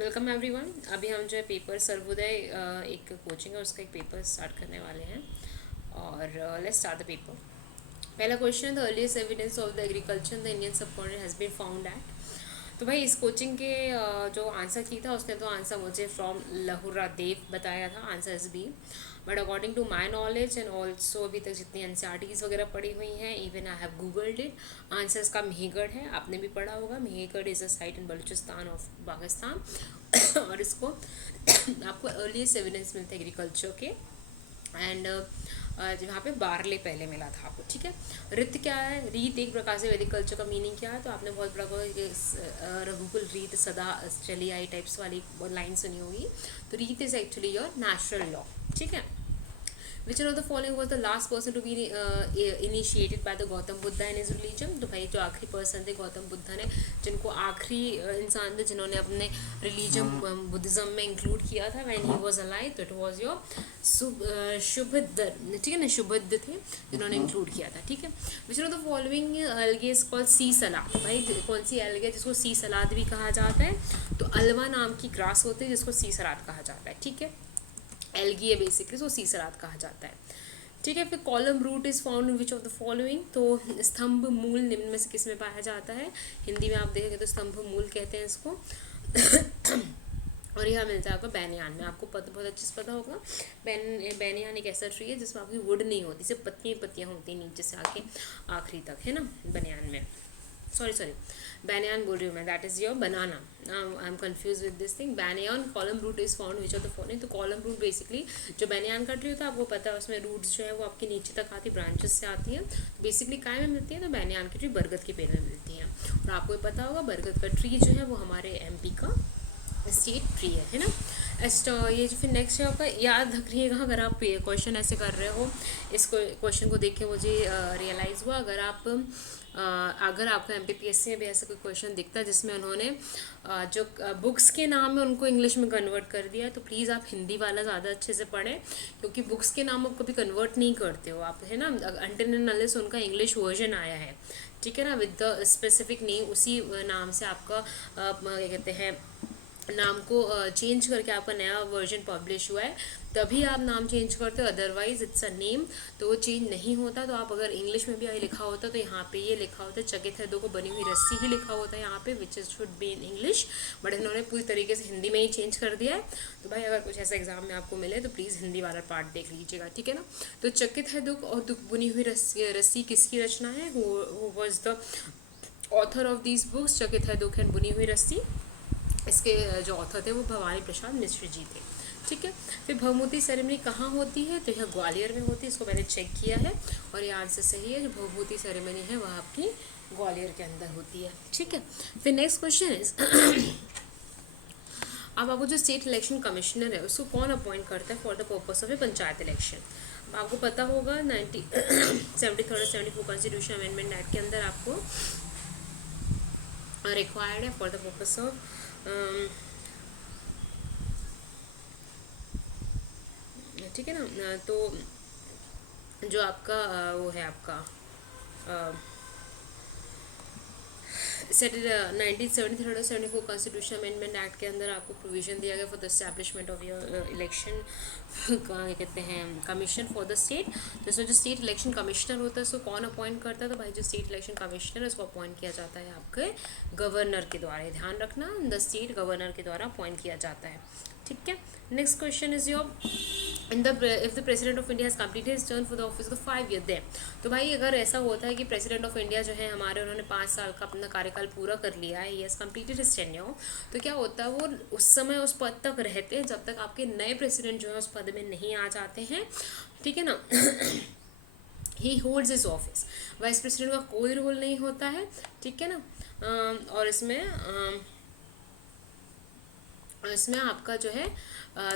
Welcome everyone. अभी हम जो है पेपर सर्वोदय एक कोचिंग है उसका एक पेपर स्टार्ट करने वाले हैं और लेट्स स्टार्ट द पेपर। पहला question, the earliest evidence of the agriculture in the Indian subcontinent has been found at. तो भाई इस कोचिंग के जो आंसर की था उसने तो आंसर मुझे फ्रॉम लहुरा देव बताया था, answer is B. But according to my knowledge and also अभी तक जितनी एनसीईआरटीज़ वगैरह पढ़ी हुई हैं, even I have googled it, answer इसका मेहगढ़ है। आपने भी पढ़ा होगा, Mehrgarh is a site in Balochistan of Pakistan और इसको आपको अर्लीस्ट एविडेंस मिलते हैं एग्रीकल्चर के। एंड जहाँ पे बारले पहले मिला था आपको, ठीक है। रित क्या है? रीत एक प्रकार से वैदिक कल्चर का मीनिंग क्या है? तो आपने बहुत बड़ा रघुकुल रीत सदा चली आई टाइप्स वाली लाइन सुनी होगी। तो रीत is actually your natural law, ठीक है। Which one of the following was the last person to be initiated by the Gautam Buddha in his religion. तो भाई जो आखिरी पर्सन थे गौतम बुद्धा ने, जिनको आखिरी इंसान थे जिन्होंने अपने रिलीजन बुद्धिज्म में इंक्लूड किया था व्हेन ही वाज अलाइव, तो इट वाज योर शुभद्र, ठीक है ना, शुभद्र थे जिन्होंने इंक्लूड किया था, ठीक है। Which one of the following algae is called sea salad. भाई कौन सी एल्गे जिसको सी सलाद भी कहा जाता है? तो अलवा नाम की ग्रास होती है जिसको सी सलाद कहा जाता है, ठीक है। एल्गी है बेसिकली, सो सी सलाद कहा जाता है, ठीक है। फिर column root is found in which of the following. तो स्तंभ मूल निम्न में से किस में पाया जाता है? हिंदी में आप देखेंगे तो स्तंभ मूल कहते हैं इसको और यह मिलता है आपको बैनियान में। आपको पता, बहुत अच्छे से पता होगा, बैनियान एक ऐसा ट्री है जिसमें आपकी वुड नहीं होती, सिर्फ पत्तियाँ पत्तियाँ होती हैं नीचे से आके आखिरी तक, है ना, बनियान में। सॉरी बैनियान बोल रही हूँ मैं, that is your banana. I am confuse with this thing. Banyan column root is found which of the following. तो कॉलम रूट बेसिकली जो बैनियान का ट्री होता है, आपको पता है उसमें रूट्स जो है वो आपके नीचे तक आती, ब्रांचेस से आती हैं। तो बेसिकली काय में मिलती है? तो बैनियान की ट्री बरगद के पेड़ में मिलती हैं। और आपको पता होगा बरगद का ट्री जो है वो हमारे एमपी का स्टेट ट्री है ना। ये जो फिर नेक्स्ट है आपका, याद रखिएगा अगर आप क्वेश्चन ऐसे कर रहे हो, इस क्वेश्चन को देख के मुझे रियलाइज़ हुआ, अगर आपका एमपीपीएससी में भी ऐसा कोई क्वेश्चन दिखता है जिसमें उन्होंने जो बुक्स के नाम है उनको इंग्लिश में कन्वर्ट कर दिया है, तो प्लीज़ आप हिंदी वाला ज़्यादा अच्छे से पढ़ें, क्योंकि बुक्स के नाम आप कभी कन्वर्ट नहीं करते हो आप, है ना, अनटिल एंड अनलेस उनका इंग्लिश वर्जन आया है, ठीक है ना, विद द स्पेसिफिक नेम, उसी नाम से आपका क्या कहते हैं, नाम को चेंज करके आपका नया वर्जन पब्लिश हुआ है, तभी आप नाम चेंज करते हो, अदरवाइज इट्स अ नेम, तो वो चेंज नहीं होता। तो आप अगर इंग्लिश में भी लिखा होता तो यहाँ पे ये लिखा होता है चकित है दो को बनी हुई रस्सी ही लिखा होता है यहाँ पे, which is should be in English, but इन्होंने पूरी तरीके से हिंदी में ही चेंज कर दिया है। तो भाई अगर कुछ ऐसा एग्जाम में आपको मिले तो प्लीज़ हिंदी वाला पार्ट देख लीजिएगा, ठीक है ना। तो चकित है दुख और दुख बुनी हुई रस्सी किसकी रचना है? Who was the author of these books? चकित है दुख एंड बुनी हुई रस्सी, इसके जो ऑथर थे वो भवानी प्रसाद मिश्र जी थे, ठीक है। फिर भवभूति सेरेमनी कहाँ होती है? तो यह ग्वालियर में होती है, इसको मैंने चेक किया है और ये आंसर सही है। जो भवभूति सेरेमनी है वह आपकी ग्वालियर के अंदर होती है, ठीक है। फिर नेक्स्ट क्वेश्चन इज अब आपको जो स्टेट इलेक्शन कमिश्नर है उसको कौन अपॉइंट करता है for the purpose of A panchayat election? अब आपको पता होगा 73rd और 74 कॉन्स्टिट्यूशन अमेंडमेंट एक्ट के अंदर आपको रिक्वायर्ड है फॉर द पर्पस ऑफ ठीक है ना। तो जो आपका वो है आपका 1973 और 74 कॉन्स्टिट्यूशन अमेंडमेंट एक्ट के अंदर आपको प्रोविजन दिया गया for the establishment of your election क्या कहते हैं कमीशन फॉर द स्टेट। तो इसमें जो स्टेट इलेक्शन कमिश्नर होता है उसको कौन अपॉइंट करता है? तो भाई जो स्टेट इलेक्शन कमिश्नर है उसको अपॉइंट किया जाता है आपके गवर्नर के द्वारा, ध्यान रखना, द स्टेट गवर्नर के द्वारा अपॉइंट किया जाता है, ठीक है। Next question is your if the president of India has completed his term for the office of 5 year then. तो भाई अगर ऐसा होता है कि प्रेसिडेंट ऑफ इंडिया जो है हमारे, उन्होंने 5 साल का अपना कार्यकाल पूरा कर लिया है, he has completed his tenure, तो क्या होता है वो उस समय उस पद तक रहते हैं जब तक आपके नए प्रेसिडेंट जो है उस पद में नहीं आ जाते हैं, ठीक है ना। ही holds his office. Vice president का कोई रोल नहीं होता है, ठीक है ना। और इसमें आपका जो है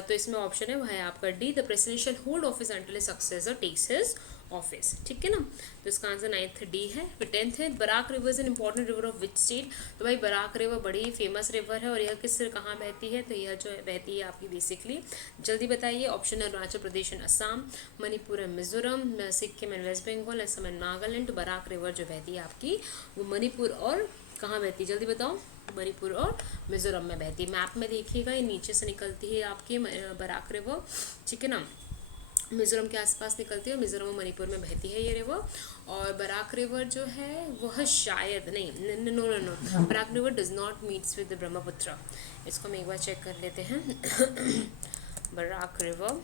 तो इसमें ऑप्शन है वो है आपका D, the presidential hold office until successor takes his office, ठीक है ना। तो इसका आंसर 9th डी है। फिर 10th है, Barak river is an important river of which state. तो भाई बराक रिवर बड़ी फेमस रिवर है और यह किस कहाँ बहती है? तो यह जो है बहती है आपकी बेसिकली, जल्दी बताइए, ऑप्शन है Arunachal Pradesh and Assam, Manipur and Mizoram, Sikkim and west Bengal, Assam and Nagaland. तो बराक रिवर जो बहती है आपकी वो मणिपुर और कहाँ बहती है जल्दी बताओ। मणिपुर और मिजोरम में बहती है। मैप में देखिएगा ये नीचे से निकलती है आपकी बराक रिवर, ठीक है ना, मिज़ोरम के आसपास निकलती है और मिज़ोरम और मणिपुर में बहती है ये रिवर। और बराक रिवर जो है वह शायद नहीं, no no no, Barak river does not meets with Brahmaputra. इसको हम एक बार चेक कर लेते हैं। बराक रिवर,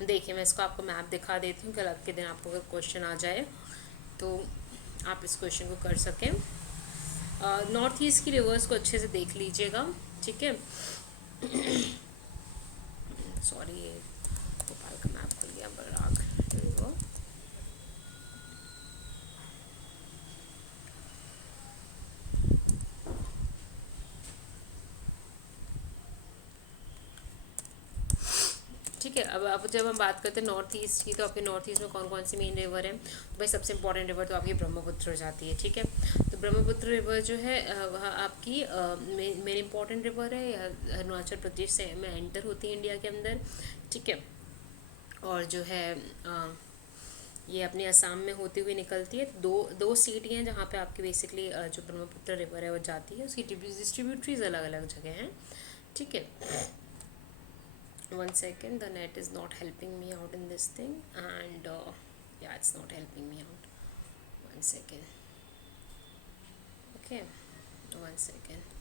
देखिए मैं इसको आपको मैप दिखा देती हूँ, कल के दिन आपको अगर क्वेश्चन आ जाए तो आप इस क्वेश्चन को कर सकें। नॉर्थ ईस्ट की रिवर्स को अच्छे से देख लीजिएगा, ठीक है। सॉरी, ये भोपाल का मैप खुल गया। बराक रिवर, ठीक है। अब जब हम बात करते हैं नॉर्थ ईस्ट की, तो आपके नॉर्थ ईस्ट में कौन कौन सी मेन रिवर है, तो भाई सबसे इंपॉर्टेंट रिवर तो आपकी ब्रह्मपुत्र जाती है, ठीक है। तो ब्रह्मपुत्र रिवर जो है वह आपकी मेन इंपॉर्टेंट रिवर है, अरुणाचल प्रदेश से में एंटर होती है इंडिया के अंदर, ठीक है। और जो है ये अपने असम में होती हुई निकलती है। दो सिटी हैं जहाँ पे आपकी बेसिकली जो ब्रह्मपुत्र रिवर है वो जाती है, उसकी डिस्ट्रीब्यूटरीज अलग अलग जगह हैं, ठीक है। 1 second, the net is not helping me out in this thing, and yeah, it's not helping me out. 1 second, okay, 1 second.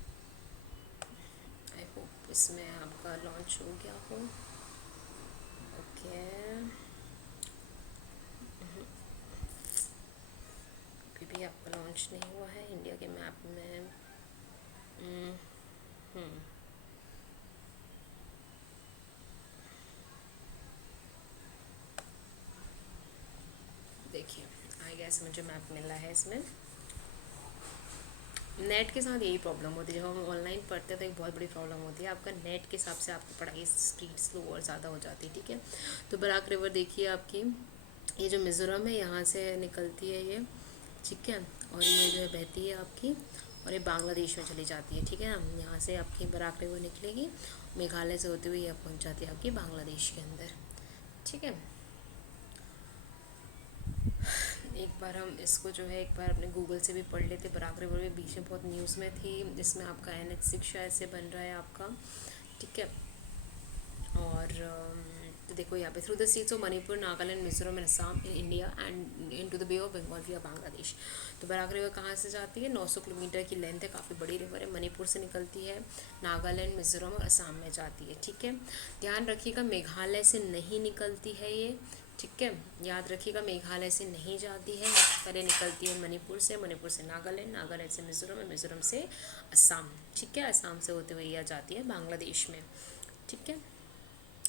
I hope इसमें आपका लॉन्च हो गया हो, ओके। अभी भी आपका लॉन्च नहीं हुआ है इंडिया के मैप में। देखिए आई गैस मुझे मैप मिला है। इसमें नेट के साथ यही प्रॉब्लम होती है, जब हम ऑनलाइन पढ़ते हैं तो एक बहुत बड़ी प्रॉब्लम होती है, आपका नेट के हिसाब से आपकी पढ़ाई स्पीड स्लो और ज़्यादा हो जाती है, ठीक है। तो बराक रिवर देखिए आपकी, ये जो मिज़ोरम है यहाँ से निकलती है ये, ठीक है। और ये जो है बहती है आपकी, और ये बांग्लादेश में चली जाती है, ठीक है ना। यहाँ से आपकी बराक रिवर निकलेगी, मेघालय से होते हुए यह पहुँच जाती है आपकी बांग्लादेश के अंदर, ठीक है। एक बार हम इसको जो है एक बार अपने गूगल से भी पढ़ लेते। बराक रिवर में बीच में बहुत न्यूज़ में थी, जिसमें आपका NH6 शायद से बन रहा है आपका, ठीक है। और तो देखो यहाँ पे through the states of Manipur, Nagaland, Mizoram and Assam in India and into the Bay of Bengal via Bangladesh. तो बराक रिवर कहाँ से जाती है, 900 किलोमीटर की लेंथ है, काफ़ी बड़ी रिवर है। मणिपुर से निकलती है, नागालैंड, मिजोरम और असम में जाती है, ठीक है। ध्यान रखिएगा मेघालय से नहीं निकलती है ये, ठीक है। याद रखिएगा मेघालय से नहीं जाती है, पहले निकलती है मणिपुर से, मणिपुर से नागालैंड, नागालैंड से मिजोरम और मिजोरम से असम, ठीक है। असम से होते हुए यह जाती है बांग्लादेश में, ठीक है।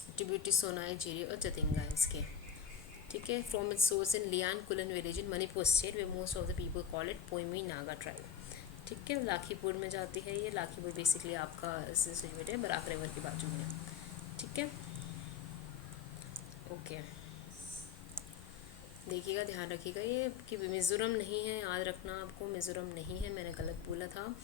ट्रिब्यूटरी सोनाई, जीरी और जतिंगा इसके, ठीक है। फ्रॉम इट्स सोर्स इन लियान कुलन village in Manipur state, way most of the people call it Poumai Naga tribe, ठीक है। लाखीपुर में जाती है ये, लाखीपुर बेसिकली आपका सिचुएटेड है बराक रिवर के बाजू में, ठीक है, ओके। देखिएगा ध्यान रखिएगा ये कि मिज़ोरम नहीं है, याद रखना आपको मिज़ोरम नहीं है, मैंने गलत बोला था।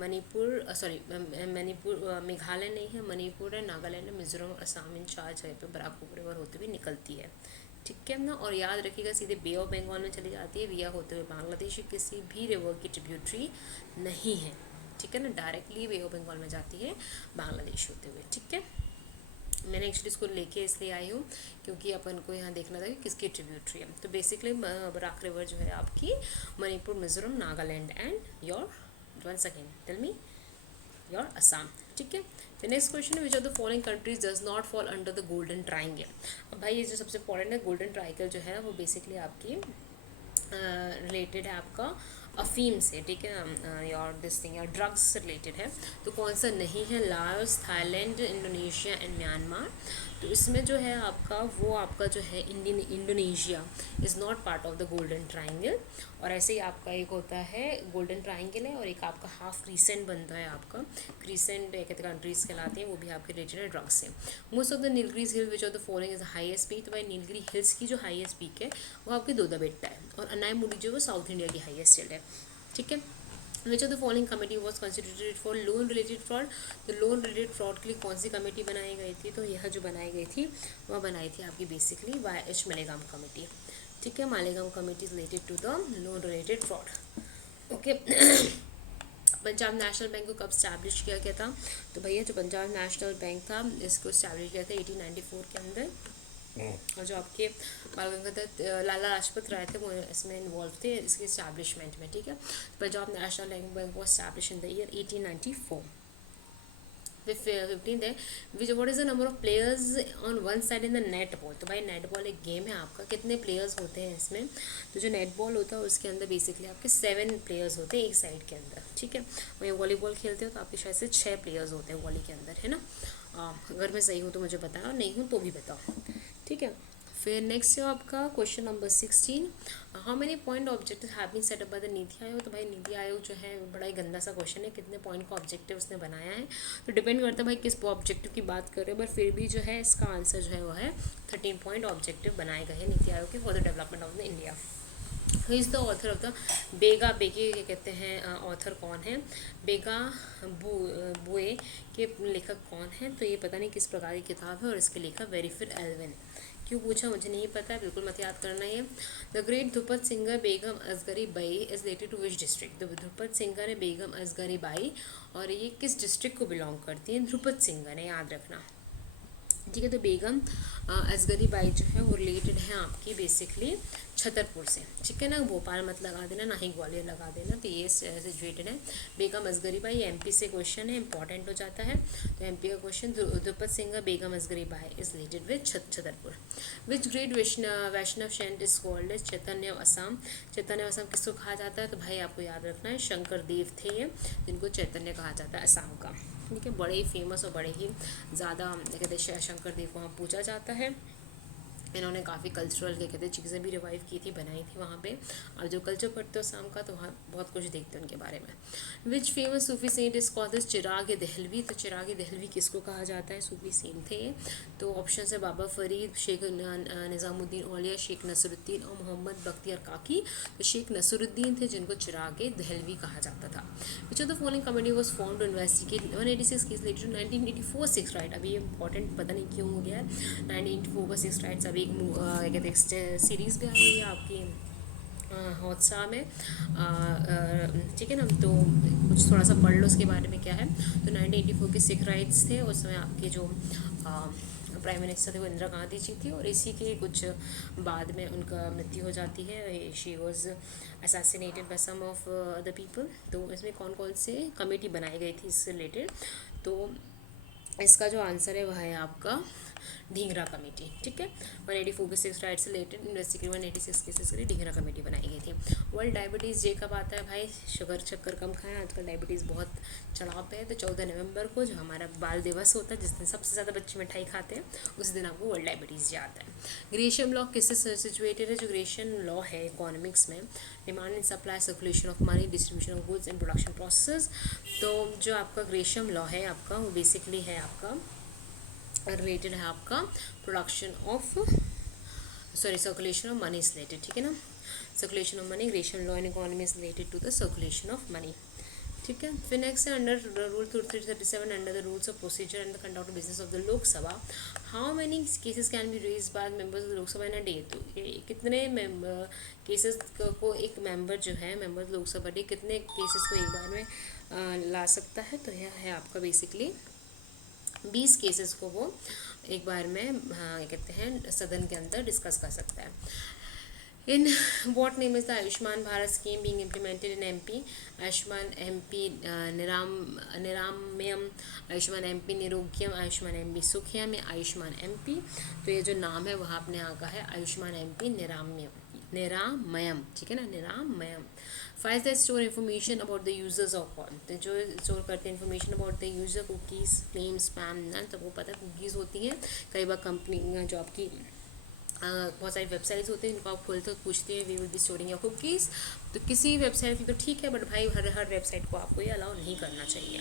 मणिपुर सॉरी मणिपुर मेघालय नहीं है, मणिपुर है, नागालैंड है, मिज़ोरम और असम, इन 4 जगह पे बराक रिवर होते हुए निकलती है, ठीक है ना। और याद रखिएगा सीधे बे ऑफ बंगाल में चली जाती है, विया होते हुए बांग्लादेश, किसी भी रिवर की ट्रिब्यूटरी नहीं है, ठीक है ना। डायरेक्टली बे ऑफ बंगाल में जाती है बांग्लादेश होते हुए, ठीक है। मैंने एक्चुअली इसको लेके इसलिए आई हूँ क्योंकि अपन को यहाँ देखना था कि किसकी ट्रिब्यूटरी है। तो बेसिकली बराक रिवर जो है आपकी Manipur, Mizoram, Nagaland and your 1 second tell me your Assam, ठीक है। द नेक्स्ट क्वेश्चन है, which of the following countries does not fall under the Golden Triangle. अब भाई ये जो सबसे इंपॉर्टेंट है, गोल्डन ट्राइंगल जो है वो बेसिकली आपकी रिलेटेड है आपका अफीम से, ठीक है, your this thing your drugs से रिलेटेड है। तो कौन सा नहीं है, Laos, Thailand, Indonesia and Myanmar. तो इसमें जो है आपका वो आपका जो है Indonesia is not part of the Golden triangle. और ऐसे ही आपका एक होता है गोल्डन ट्राइंगल है, और एक आपका हाफ क्रीसेंट बनता है आपका क्रीसेंट, कहते कंट्रीज़ कहलाते हैं, वो भी आपके रिलेटेड है ड्रग्स से। Most of the Nilgiris hill which of the following is highest peak. तो भाई नीलगिरी हिल्स की जो हाईएस्ट पीक है वो आपकी दोदा बेट्टा है, और अनाईमुडी जो है वो साउथ इंडिया की हाईएस्ट हिल है, ठीक है। Which of the following committee was considerated for loan related fraud. तो लोन रिलेटेड फ्रॉड के लिए कौन सी कमेटी बनाई गई थी, तो यह जो बनाई गई थी वह बनाई थी आपकी बेसिकली YH मलेगाम कमेटी, ठीक है, Malegaon committee is related to the loan related fraud. Okay. Punjab National Bank को कब स्टैब्लिश किया गया था? तो भैया जो पंजाब नेशनल बैंक था इसको स्टैब्लिश किया था 1894 के अंदर, और जो आपके बाल गंगाधर लाला लाजपत राय थे वो इसमें इन्वॉल्व थे इसके इस्टेब्लिशमेंट में। ठीक है, Punjab National bank was establish in the year 1894। 15th है, विच what is the number of players on one side in the net ball? तो भाई नेट बॉल एक गेम है आपका, कितने प्लेयर्स होते हैं इसमें? तो जो नेट बॉल होता है उसके अंदर बेसिकली आपके 7 प्लेयर्स होते हैं एक साइड के अंदर। ठीक है, वहीं वॉलीबॉल खेलते हो तो आपके शायद से 6 प्लेयर्स होते हैं वॉली के अंदर, है ना। अगर मैं सही हूँ तो मुझे बताना, नहीं हूँ तो भी बताओ। ठीक है, फिर नेक्स्ट है आपका question number 16, how many point objective have been set up by the NITI Aayog? तो भाई नीति आयोग जो है बड़ा ही गंदा सा क्वेश्चन है, कितने पॉइंट का ऑब्जेक्टिव उसने बनाया है? तो डिपेंड करता है भाई किस ऑब्जेक्टिव की बात कर रहे हो, बट फिर भी जो है इसका आंसर जो है वो है 13 पॉइंट ऑब्जेक्टिव बनाए गए हैं नीति आयोग के for the development of the India. Who is the author of the बेगा बेगे क्या कहते हैं ऑथर कौन है? बेगा बुए के लेखक कौन है? तो ये पता नहीं किस प्रकार की किताब है, और इसके लेखक वेरीफिर एल्विन। क्यों पूछा मुझे नहीं पता, बिल्कुल मत याद करना है। The great Dhrupad singer Begum Asgari Bai is related to which district? तो ध्रुपद सिंगर है बेगम असगरी बाई, और ये किस डिस्ट्रिक्ट को बिलोंग करती है? ध्रुपद सिंगर है, याद रखना। ठीक है, तो बेगम असगरी बाई जो है वो रिलेटेड है आपकी बेसिकली छतरपुर से। ठीक है ना, भोपाल मत लगा देना, ना ही ग्वालियर लगा देना, तो ये सिचुएटेड है। बेगम असगरी बाई एमपी से क्वेश्चन है, इंपॉर्टेंट हो जाता है। तो एमपी का question, Dhrupad Singh Begum Asgari Bai is related with Chhatarpur. Which great Vaishnava saint is called as Chaitanya Assam? Chaitanya Assam किसको कहा जाता है? तो भाई आपको याद रखना है शंकर देव थे ये, जिनको चैतन्य कहा जाता है असम का। ठीक है, बड़े ही फेमस और बड़े ही ज़्यादा कहते हैं शंकर देव को वहाँ पूजा जाता है। इन्होंने काफ़ी कल्चरल क्या कहते हैं चीज़ें भी रिवाइव की थी, बनाई थी वहाँ पे। और जो कल्चर पढ़ते हो शाम का तो वहाँ बहुत कुछ देखते हैं उनके बारे में। Which famous Sufi saint is called this Chirag Dehlavi? तो चिराग दहलवी किसको कहा जाता है? सूफी सेंट थे। तो ऑप्शन है बाबा फरीद, शेख निज़ामुद्दीन औलिया, शेख नसरुद्दीन और मोहम्मद बख्तियार काकी। तो शेख नसरुद्दीन थे जिनको चिराग दहलवी कहा जाता था। Which of the following committee was form to investigate 186 case related to 1984 6 right? अभी ये इंपॉर्टेंट पता नहीं क्यों हो गया है 1984 का 6 राइट्स। अभी एक क्या कहते हैं सीरीज़ भी आई है आपकी हॉटस्टार में। ठीक है ना, तो कुछ थोड़ा सा पढ़ लो उसके बारे में क्या है। तो 1984 के 6 राइट्स थे, उस समय आपके जो प्राइम मिनिस्टर थे वो इंदिरा गांधी जी थी, और इसी के कुछ बाद में उनका मृत्यु हो जाती है। She was assassinated by some of the people. तो इसमें कौन कौन से कमेटी बनाई गई थी इससे रिलेटेड? तो इसका जो आंसर है वह है आपका ढींगरा कमेटी। ठीक है, 184 के 6 राइट से रिलेटेड इन्वेस्टिगेट 186 केसेस के लिए ढींगरा कमेटी बनाई गई थी। वर्ल्ड डायबिटीज़ डे कब आता है भाई? शुगर शक्कर कम खाएं, आजकल डायबिटीज़ बहुत चढ़ाव पे है। तो 14 नवंबर को जो हमारा बाल दिवस होता है, जिस दिन सबसे ज़्यादा बच्चे मिठाई खाते हैं, उस दिन आपको वर्ल्ड डायबिटीज़ डे आता है। ग्रेशियम लॉ किससे सिचुएटेड है? जो ग्रेशियम लॉ है इकोनॉमिक्स में, demand and supply, circulation of money, distribution of goods and production process. तो जो आपका ग्रेशियम लॉ है आपका वो बेसिकली है आपका रिलेटेड है आपका production of circulation of money is related. ठीक है ना, circulation of money, Gresham law in economy is related to the circulation of money. ठीक है, फिर नेक्स्ट है under rule 337 under the rules of procedure and the conduct of business of the Lok Sabha how many cases can be raise by members of Lok Sabha in a day? तो कितने cases को एक member जो है मेंबर लोकसभा डे कितने cases को एक बार में ला सकता है? तो यह है आपका बेसिकली 20 केसेस को वो एक बार में कहते हैं सदन के अंदर डिस्कस कर सकता है। In what name is the Ayushman Bharat scheme being implemented in MP? Ayushman MP Niramayam, Ayushman MP Nirogyam, Ayushman MP Sukhayam या आयुष्मान एमपी। तो ये जो नाम है वह अपने यहाँ का है आयुष्मान एमपी निरामयम। ठीक है ना, Niramayam. Files that store information about the users of call, तो जो स्टोर करते हैं information about the user, cookies, name, spam, none, तो वो पता है कुकीज़ होती हैं। कई बार कंपनी जो आपकी बहुत सारी वेबसाइट्स होती हैं जिनको आप खोलते हो पूछते हैं we will be storing your cookies. तो किसी वेबसाइट की तो ठीक है, बट भाई हर वेबसाइट को आपको ये अलाउ नहीं करना चाहिए।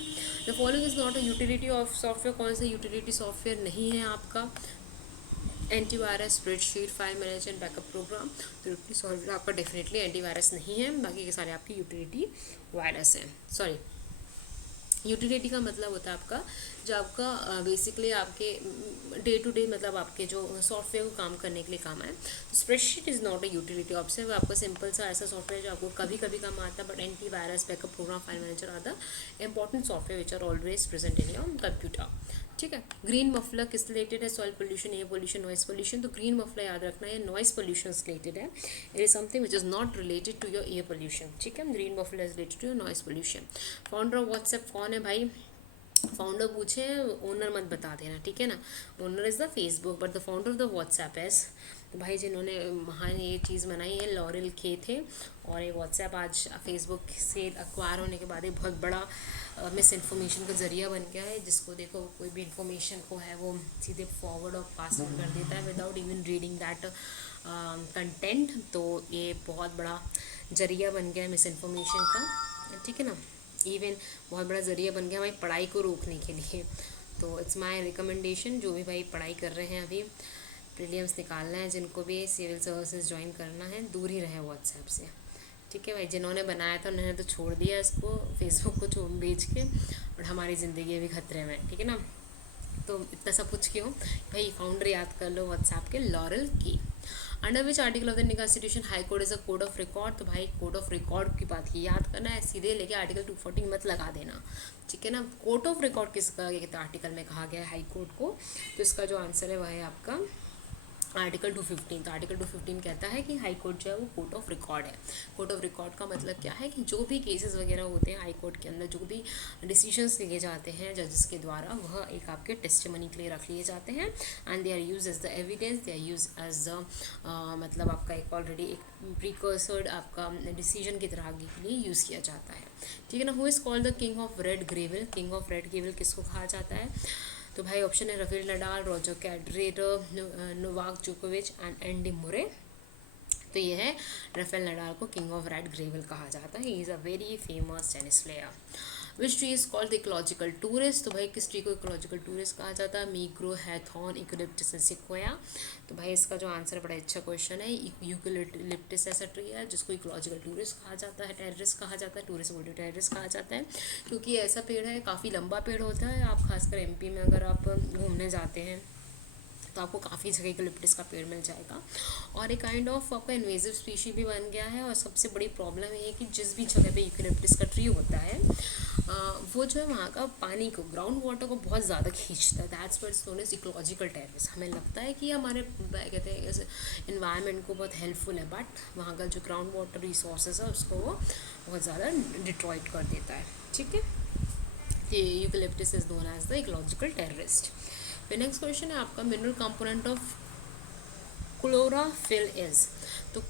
The following is not a utility of software, कौन सा यूटिलिटी सॉफ्टवेयर नहीं है आपका? Antivirus, spreadsheet, file management, backup program. तो यूटिलिटी सॉफ्टवेयर आपका डेफिनेटली एंटीवायरस नहीं है, बाकी के सारे आपकी यूटिलिटी वायरस हैं। सॉरी, यूटिलिटी का मतलब होता है आपका जो आपका बेसिकली आपके डे टू डे मतलब आपके जो सॉफ्टवेयर को काम करने के लिए काम आए। तो spreadsheet is not a utility option, आपका सिंपल सा ऐसा सॉफ्टवेयर जो आपको कभी कभी काम आता है, but anti virus, backup program, file manager are the important software which are always present in your computer. ठीक है। ग्रीन मफलर किस रिलेटेड है? Soil pollution, air pollution, noise pollution. तो ग्रीन मफलर याद रखना है, नॉइस पोल्यूशन रिलेटेड है। It is something which is not related to your air pollution. ठीक है। Green muffler is related to your noise pollution. Founder of WhatsApp कौन है भाई? फाउंडर पूछे, ओनर मत बता देना, ठीक है ना। Owner is the Facebook but the founder of the WhatsApp is, तो भाई जिन्होंने महान ये चीज़ बनाई है लॉरेल के थे। और ये व्हाट्सएप आज फेसबुक से अक्वायर होने के बाद एक बहुत बड़ा मिस इन्फॉर्मेशन का ज़रिया बन गया है, जिसको देखो कोई भी इन्फॉर्मेशन को है वो सीधे फॉरवर्ड और पास ऑन कर देता है without even reading that content. तो ये बहुत बड़ा ज़रिया बन गया है मिस इन्फॉर्मेशन का, ठीक है ना। इवन बहुत बड़ा ज़रिया बन गया हमारी पढ़ाई को रोकने के लिए। तो इट्स माय रिकमेंडेशन, जो भी भाई पढ़ाई कर रहे हैं अभी, प्रीलिम्स निकालना है, जिनको भी सिविल सर्विसेज ज्वाइन करना है, दूर ही रहे व्हाट्सएप से। ठीक है भाई, जिन्होंने बनाया था उन्होंने तो छोड़ दिया इसको, फेसबुक को छोड़ बेच के, और हमारी ज़िंदगी अभी खतरे में, ठीक है ना। तो इतना सब कुछ क्यों भाई, फाउंडर याद कर लो व्हाट्सएप के, लॉरेल की। Under which article of the Indian constitution high court is a code of record? तो भाई कोड ऑफ रिकॉर्ड की बात की याद करना है, सीधे लेके आर्टिकल 214 मत लगा देना, ठीक है ना। कोर्ट ऑफ रिकॉर्ड किसका आर्टिकल में कहा गया है हाई कोर्ट को? तो इसका जो आंसर है वह है आपका आर्टिकल 215। तो आर्टिकल 215 कहता है कि हाई कोर्ट जो है वो कोर्ट ऑफ रिकॉर्ड है। कोर्ट ऑफ रिकॉर्ड का मतलब क्या है कि जो भी केसेस वगैरह होते हैं हाई कोर्ट के अंदर, जो भी डिसीजंस लिए जाते हैं जजेस के द्वारा, वह एक आपके टेस्टिमनी के लिए रख लिए जाते हैं, and they are use as the evidence, they are use as the मतलब आपका एक ऑलरेडी एक प्रीकर्सर आपका डिसीजन की तरह आगे के लिए यूज़ किया जाता है, ठीक है ना। Who is called the king of red Greville? King of red Greville किसको कहा जाता है? तो भाई ऑप्शन है Rafael Nadal, Roger Federer, Novak जोकोविच एंड एंडी मुरे। तो ये है राफेल नडाल को किंग ऑफ रेड ग्रेविल कहा जाता है। He is a very famous tennis player. Which tree is called the ecological tourist? तो भाई किस ट्री को इकोलॉजिकल टूरिस्ट कहा जाता है? मीग्रो, हैथॉन, यूकेलिप्टस, सिक्वोया। तो भाई इसका जो आंसर बड़ा अच्छा क्वेश्चन है, यूकेलिप्टस ऐसा ट्री है जिसको इकोलॉजिकल टूरिस्ट कहा जाता है, टेररिस्ट कहा जाता है, टूरिस्ट बोलते टेररिस्ट कहा जाता है, क्योंकि ऐसा पेड़ है, काफ़ी लंबा पेड़ होता है। आप खासकर एमपी में अगर आप घूमने जाते हैं तो आपको काफ़ी जगह यूकेलिप्टस का पेड़ मिल जाएगा, और एक काइंड ऑफ आपका इन्वेजिव स्पीशी भी बन गया है। और सबसे बड़ी प्रॉब्लम ये है कि जिस भी जगह पे यूकेलिप्टस का ट्री होता है वो जो है वहाँ का पानी को, ग्राउंड वाटर को बहुत ज़्यादा खींचता है। That's what is known as ecological terrorism. हमें लगता है कि हमारे कहते हैं इन्वायरमेंट को बहुत हेल्पफुल है, बट वहाँ का जो ग्राउंड वाटर रिसोर्सेज है उसको वो बहुत ज़्यादा डिट्रॉइट कर देता है, ठीक है। Eucalyptus is known as the ecological terrorist. फिर नेक्स्ट क्वेश्चन है आपका, mineral component of chlorophyll is? तो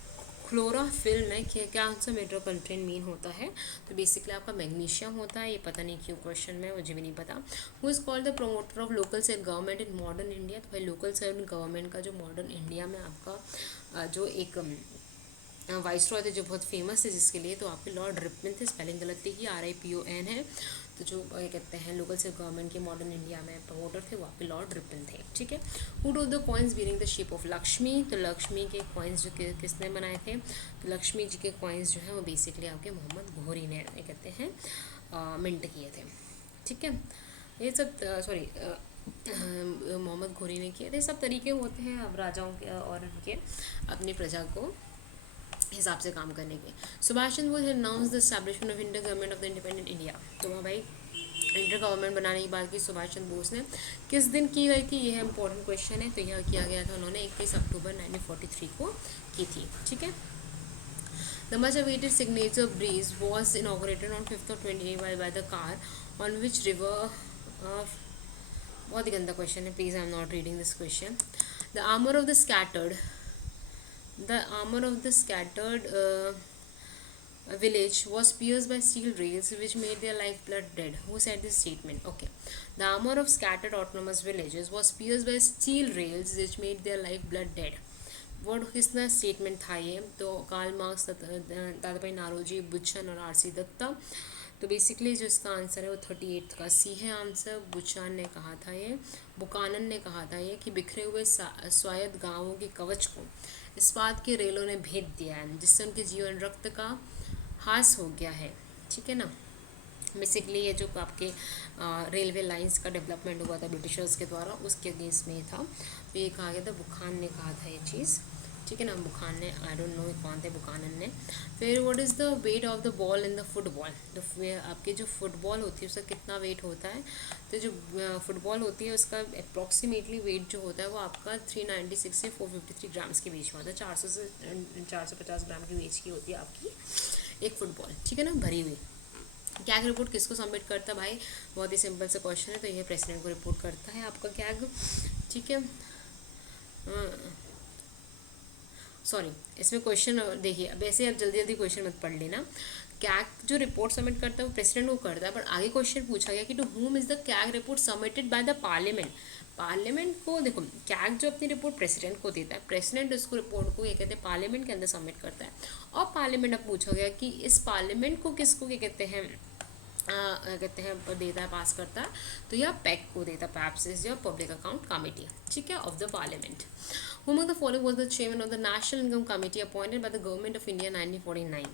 क्लोराफिल में क्या आंसर मिनरल कंटेंट मीन होता है? तो बेसिकली आपका मैग्नीशियम होता है, ये पता नहीं क्यों क्वेश्चन में, मुझे भी नहीं पता। Who is called the promoter of local self government in modern India? तो भाई लोकल सेल्फ गवर्नमेंट का जो मॉडर्न इंडिया में आपका जो एक वाइसरॉय थे जो बहुत फेमस थे जिसके लिए, तो आपके लॉर्ड रिपन थे। स्पेलिंग गलत थी, RIPON है। तो जो कहते हैं लोकल सेल्फ गवर्नमेंट के मॉडर्न इंडिया में प्रमोटर थे वो आपके लॉर्ड रिपन थे, ठीक है। Who do the coins bearing the shape of Lakshmi? तो लक्ष्मी के कॉइन्स जो किसने बनाए थे? तो लक्ष्मी जी के कॉइन्स जो हैं वो बेसिकली आपके मोहम्मद घोरी ने कहते हैं मिंट किए थे, ठीक है। ये सब सॉरी मोहम्मद घोरी ने किए थे। सब तरीके होते हैं अब राजाओं के और उनके अपनी प्रजा को हिसाब से काम करने के। Subhash Chandra Bose announce the establishment of Indian government of the independent India? तो वहाँ भाई इंडियन गवर्नमेंट बनाने की बात की सुभाष चंद्र बोस ने, किस दिन की गई थी? ये है इंपॉर्टेंट क्वेश्चन है। तो यह किया गया था उन्होंने 21 अक्टूबर 1943 को की थी, ठीक है। The much awaited signature breeze was inaugurated on 5th of 20 by the car on which river बहुत ही गंदा क्वेश्चन है, please I am not reading this question. The armor of the scattered village was pierced by steel rails which made their lifeblood dead. Who said this statement? Okay. The armor of scattered autonomous villages was pierced by steel rails which made their lifeblood dead. Word Kisna statement था ये? तो Karl Marx, Dadabhai Naoroji, बुच्चन और RC Dutta. तो basically जो इसका answer है वो 38 का C है आंसर। बुचान ने कहा था ये, बुकानन ने कहा था ये कि बिखरे हुए स्वायत्त गांवों के कवच को इस्पात के रेलों ने भेद दिया है, जिससे उनके जीवन रक्त का हास हो गया है, ठीक है ना। बेसिकली ये जो आपके रेलवे लाइंस का डेवलपमेंट हुआ था ब्रिटिशर्स के द्वारा, उसके अगेंस्ट में ही था। तो ये कहा गया था, बुखान ने कहा था ये चीज़, ठीक है ना, बुखान ने, आई डोंट नो कौन थे बुखानन ने। फिर what is the weight of the ball in the football, तो आपकी जो फुटबॉल होती है उसका कितना वेट होता है। तो जो फुटबॉल होती है उसका अप्रॉक्सीमेटली वेट जो होता है वो आपका 396 से 453 ग्राम्स के बीच में होता है। 400 से 450 ग्राम के बीच की होती है आपकी एक फुटबॉल, ठीक है ना, भरी हुई। कैग रिपोर्ट किसको सबमिट करता है भाई, बहुत ही सिंपल सा क्वेश्चन है। तो ये प्रेसिडेंट को रिपोर्ट करता है आपका कैग, ठीक है। सॉरी, इसमें क्वेश्चन देखिए, अब ऐसे आप जल्दी जल्दी क्वेश्चन मत पढ़ लेना। कैग जो रिपोर्ट सबमिट करता है वो प्रेसिडेंट को करता है, पर आगे क्वेश्चन पूछा गया कि to whom is the CAG report submitted by the parliament. Parliament को देखो, कैग जो अपनी रिपोर्ट प्रेसिडेंट को देता है, प्रेसिडेंट उसको रिपोर्ट को ये कहते हैं पार्लियामेंट के अंदर सबमिट करता है। और पार्लियामेंट अब पूछा गया कि इस पार्लियामेंट को किसको क्या कहते हैं, कहते हैं देता है, पास करता है। तो यह पैक को देता है, paps is your public account committee, ठीक है, of the parliament. Whom of the following was the chairman of the National Income Committee appointed by the Government of India 1949?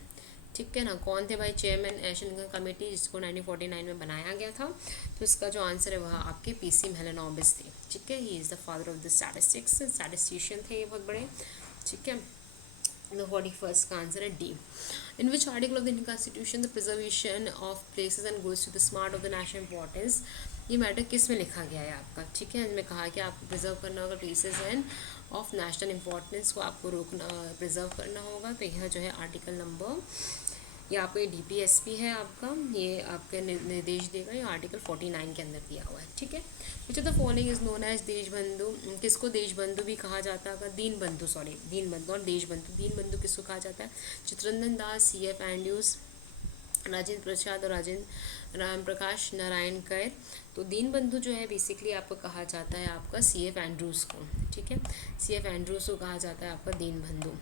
ठीक है ना, कौन थे भाई चेयरमैन नेशनल इनकम कमेटी जिसको 1949 में बनाया गया था। तो इसका जो आंसर है वह आपके पीसी मेहलनोबिस थे, ठीक है। He is the father of the statistics, statistician थे ये बहुत बड़े, ठीक है। The 41st का आंसर है D. In which article of the Indian constitution the preservation of places and goods to the smart of the national importance, ये matter किस में लिखा गया है आपका, ठीक है। इसमें कहा कि आपको प्रिजर्व करना होगा places end of national importance को आपको रोकना, प्रिजर्व करना होगा। तो यह जो है आर्टिकल नंबर, ये आपका डीपीएसपी है आपका, ये आपके निर्देश देगा, ये आर्टिकल 49 के अंदर दिया हुआ है, ठीक है। Which of the following is known as Deshbandhu, किसको देशबंधु भी कहा जाता है, दीन बंधु, सॉरी दीन बंधु और देशबंधु। दीन बंधु किसको कहा जाता है, चित्ररंजन दास, CF एंड्रूज, राजेंद्र प्रसाद और राजेंद्र राम प्रकाश नारायण कर। तो दीन बंधु जो है बेसिकली आपको कहा जाता है आपका CF एंड्रूज को, ठीक है। CF एंड्रूज को कहा जाता है आपका दीन बंधु,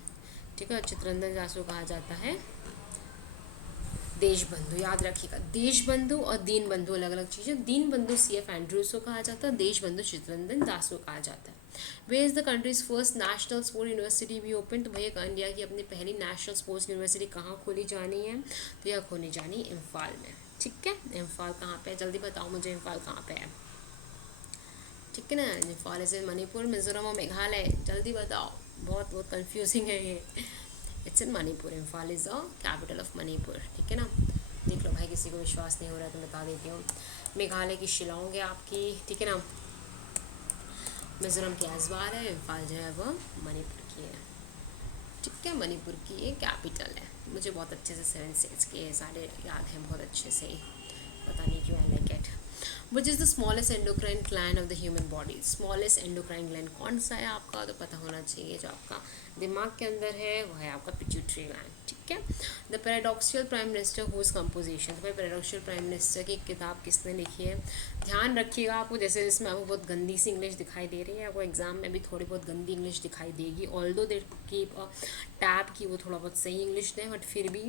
ठीक है। चित्ररंजन दास को कहा जाता है देशबंधु, याद रखिएगा, देशबंधु और दीन बंधु अलग अलग चीज़ें। दीन बंधु CF एंड्रूज को कहा जाता है, देशबंधु चित्ररंजन दास को कहा जाता है। वे is the countries first national sports university भी ओपन, तो भैया इंडिया की अपनी पहली नेशनल स्पोर्ट्स यूनिवर्सिटी कहाँ खोली जानी है, तो यह खोली जानी इम्फाल में, ठीक है। इम्फाल कहाँ पे है, जल्दी बताओ मुझे, इम्फाल कहाँ पे है, ठीक है ना। इम्फाल इज इन मणिपुर, मिजोरम और मेघालय, जल्दी बताओ, बहुत बहुत कन्फ्यूजिंग है ये। It's in Manipur, Imphal is the capital of Manipur, ठीक है ना। देख लो भाई, किसी को विश्वास नहीं हो रहा है तो बता देती हूँ। मेघालय की शिलांग है आपकी, ठीक है ना। मिजोरम की आइजवाल है, इम्फाल जो है वो मणिपुर की है, ठीक है, मणिपुर की ये कैपिटल है। मुझे बहुत अच्छे से 7 स्टेट्स के सारे याद हैं बहुत अच्छे से, पता नहीं क्यों, I like it. Which is the smallest endocrine gland of the human body, smallest endocrine gland कौन सा है आपका, तो पता होना चाहिए। जो आपका दिमाग के अंदर है वो है आपका पिट्यूटरी ग्लैंड, ठीक है। The paradoxical prime minister whose composition, भाई पैराडॉक्सियल प्राइम मिनिस्टर की किताब किसने लिखी है। ध्यान रखिएगा, आपको जैसे इसमें आपको बहुत गंदी सी इंग्लिश दिखाई दे रही है, आपको एग्जाम में भी थोड़ी बहुत गंदी इंग्लिश दिखाई देगी। ऑल्दो दे कीप टैब की वो थोड़ा बहुत सही इंग्लिश दें, बट फिर भी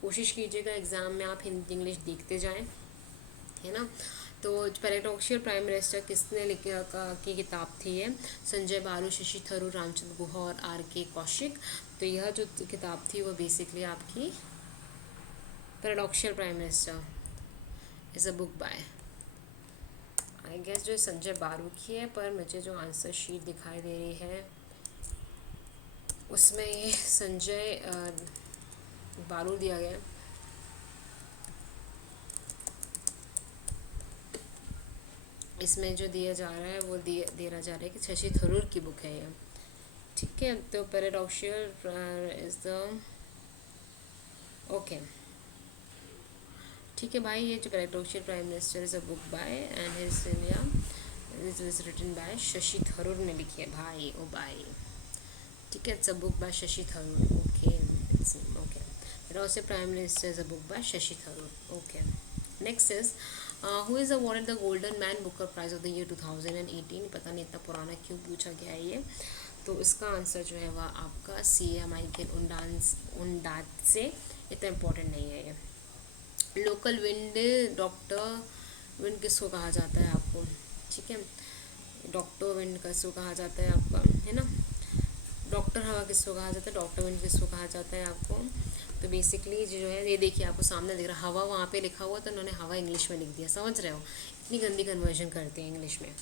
कोशिश कीजिएगा एग्ज़ाम में आप हिंदी इंग्लिश देखते जाएँ, है ना। तो पैराडॉक्सियल प्राइम मिनिस्टर किसने की किताब थी ये, संजय बारू, शशि थरूर, रामचंद्र गुहा और RK कौशिक। तो यह जो किताब थी वो बेसिकली आपकी paradoxical prime minister is a book by, I guess जो संजय बारू की है, पर मुझे जो आंसर शीट दिखाई दे रही है उसमें ये संजय बारू दिया गया। इसमें जो दिया जा रहा है वो दिया जा रहा है कि शशि थरूर की बुक है ये, ठीक है। तो पैराडॉक्सियल इज द ओके, ठीक है भाई। ये जो paradoxical prime minister is a book by and his India is written by Shashi Tharoor ने लिखी है भाई, ओ भाई, ठीक है। It's a book by Shashi Tharoor, okay, it's okay. Paradoxical prime minister is a book by Shashi Tharoor, okay. Next is who is awarded the golden Man Booker Prize of the year 2018, पता नहीं इतना पुराना क्यों पूछा गया है ये। तो इसका आंसर जो है वह आपका CA माइकल उंडात से, इतना इम्पोर्टेंट नहीं है ये। लोकल विंड, डॉक्टर विंड किसको कहा जाता है आपको, ठीक है। डॉक्टर विंड किसको कहा जाता है आपका, है ना। डॉक्टर हवा किसको कहा जाता है, डॉक्टर विंड किसको कहा जाता है आपको। तो बेसिकली जो है ये देखिए आपको सामने दिख रहा है हवा, वहाँ पे लिखा हुआ तो उन्होंने हवा इंग्लिश में लिख दिया, समझ रहे हो, इतनी गंदी कन्वर्जन करते हैं इंग्लिश में।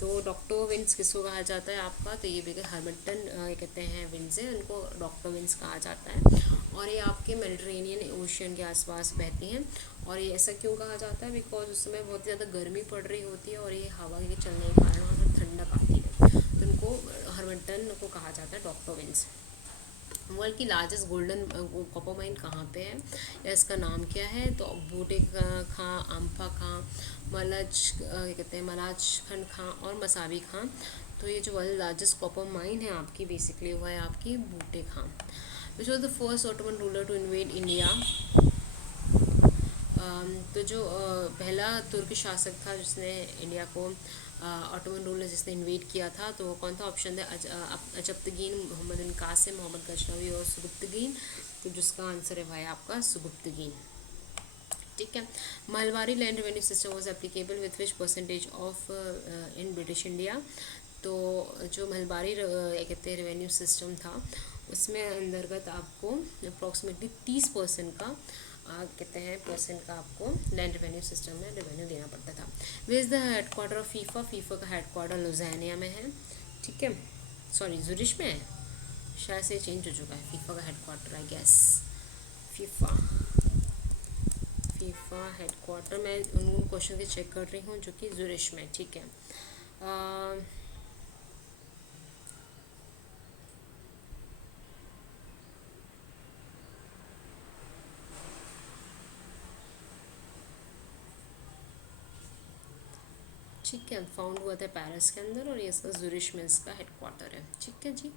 तो डॉक्टर विंस किसको कहा जाता है आपका, तो ये भी हर्मिटन ये कहते हैं विंस है, उनको डॉक्टर विंस कहा जाता है। और ये आपके मेडिटेरेनियन ओशियन के आसपास बहती हैं। और ये ऐसा क्यों कहा जाता है, बिकॉज उस समय बहुत ज़्यादा गर्मी पड़ रही होती है और ये हवा के चलने के कारण वहाँ पर ठंडक आती है, तो उनको हर्मिटन को कहा जाता है डॉक्टर विंस। वर्ल्ड की लार्जेस्ट गोल्डन कॉपर माइन कहाँ पे है या इसका नाम क्या है, तो बूटे खां, अम्फा खां, मलज क्या कहते हैं मलाज खंड खां और मसावी खां। तो ये जो वर्ल्ड लार्जेस्ट कॉपर माइन है आपकी बेसिकली वो है आपकी Boote Khan. Which was the first Ottoman ruler to invade India. तो जो पहला तुर्की शासक था जिसने इंडिया को ऑटोमन रूलर जिसने इन्वेड किया था, तो वो कौन था, ऑप्शन है अजप्तगीन, मोहम्मद बिन कासिम, मोहम्मद गजनवी और सुगुप्तगीन। तो जिसका आंसर है भाई आपका सुगुप्तगीन। ठीक है। Mahalwari land revenue system was applicable with which percentage of in British India. तो जो मलबारी कहते हैं रेवेन्यू सिस्टम था उसमें अंतर्गत आपको अप्रॉक्सीमेटली 30% का कहते हैं परसेंट का आपको लैंड रेवेन्यू सिस्टम में रेवेन्यू देना पड़ता था। वे is the headquarter of FIFA. FIFA का हेडक्वार्टर लुज़ानिया में है, ठीक है, सॉरी ज़ुरिश में है, शायद से चेंज हो चुका है फीफा का headquarter I guess. FIFA headquarter मैं उन क्वेश्चन की चेक कर रही हूँ जो कि ज़ुरिश में, ठीक है। ठीक है, फाउंड हुआ था पेरिस के अंदर और ये इसका ज़ुरिश में इसका हेडक्वार्टर है, ठीक है जी,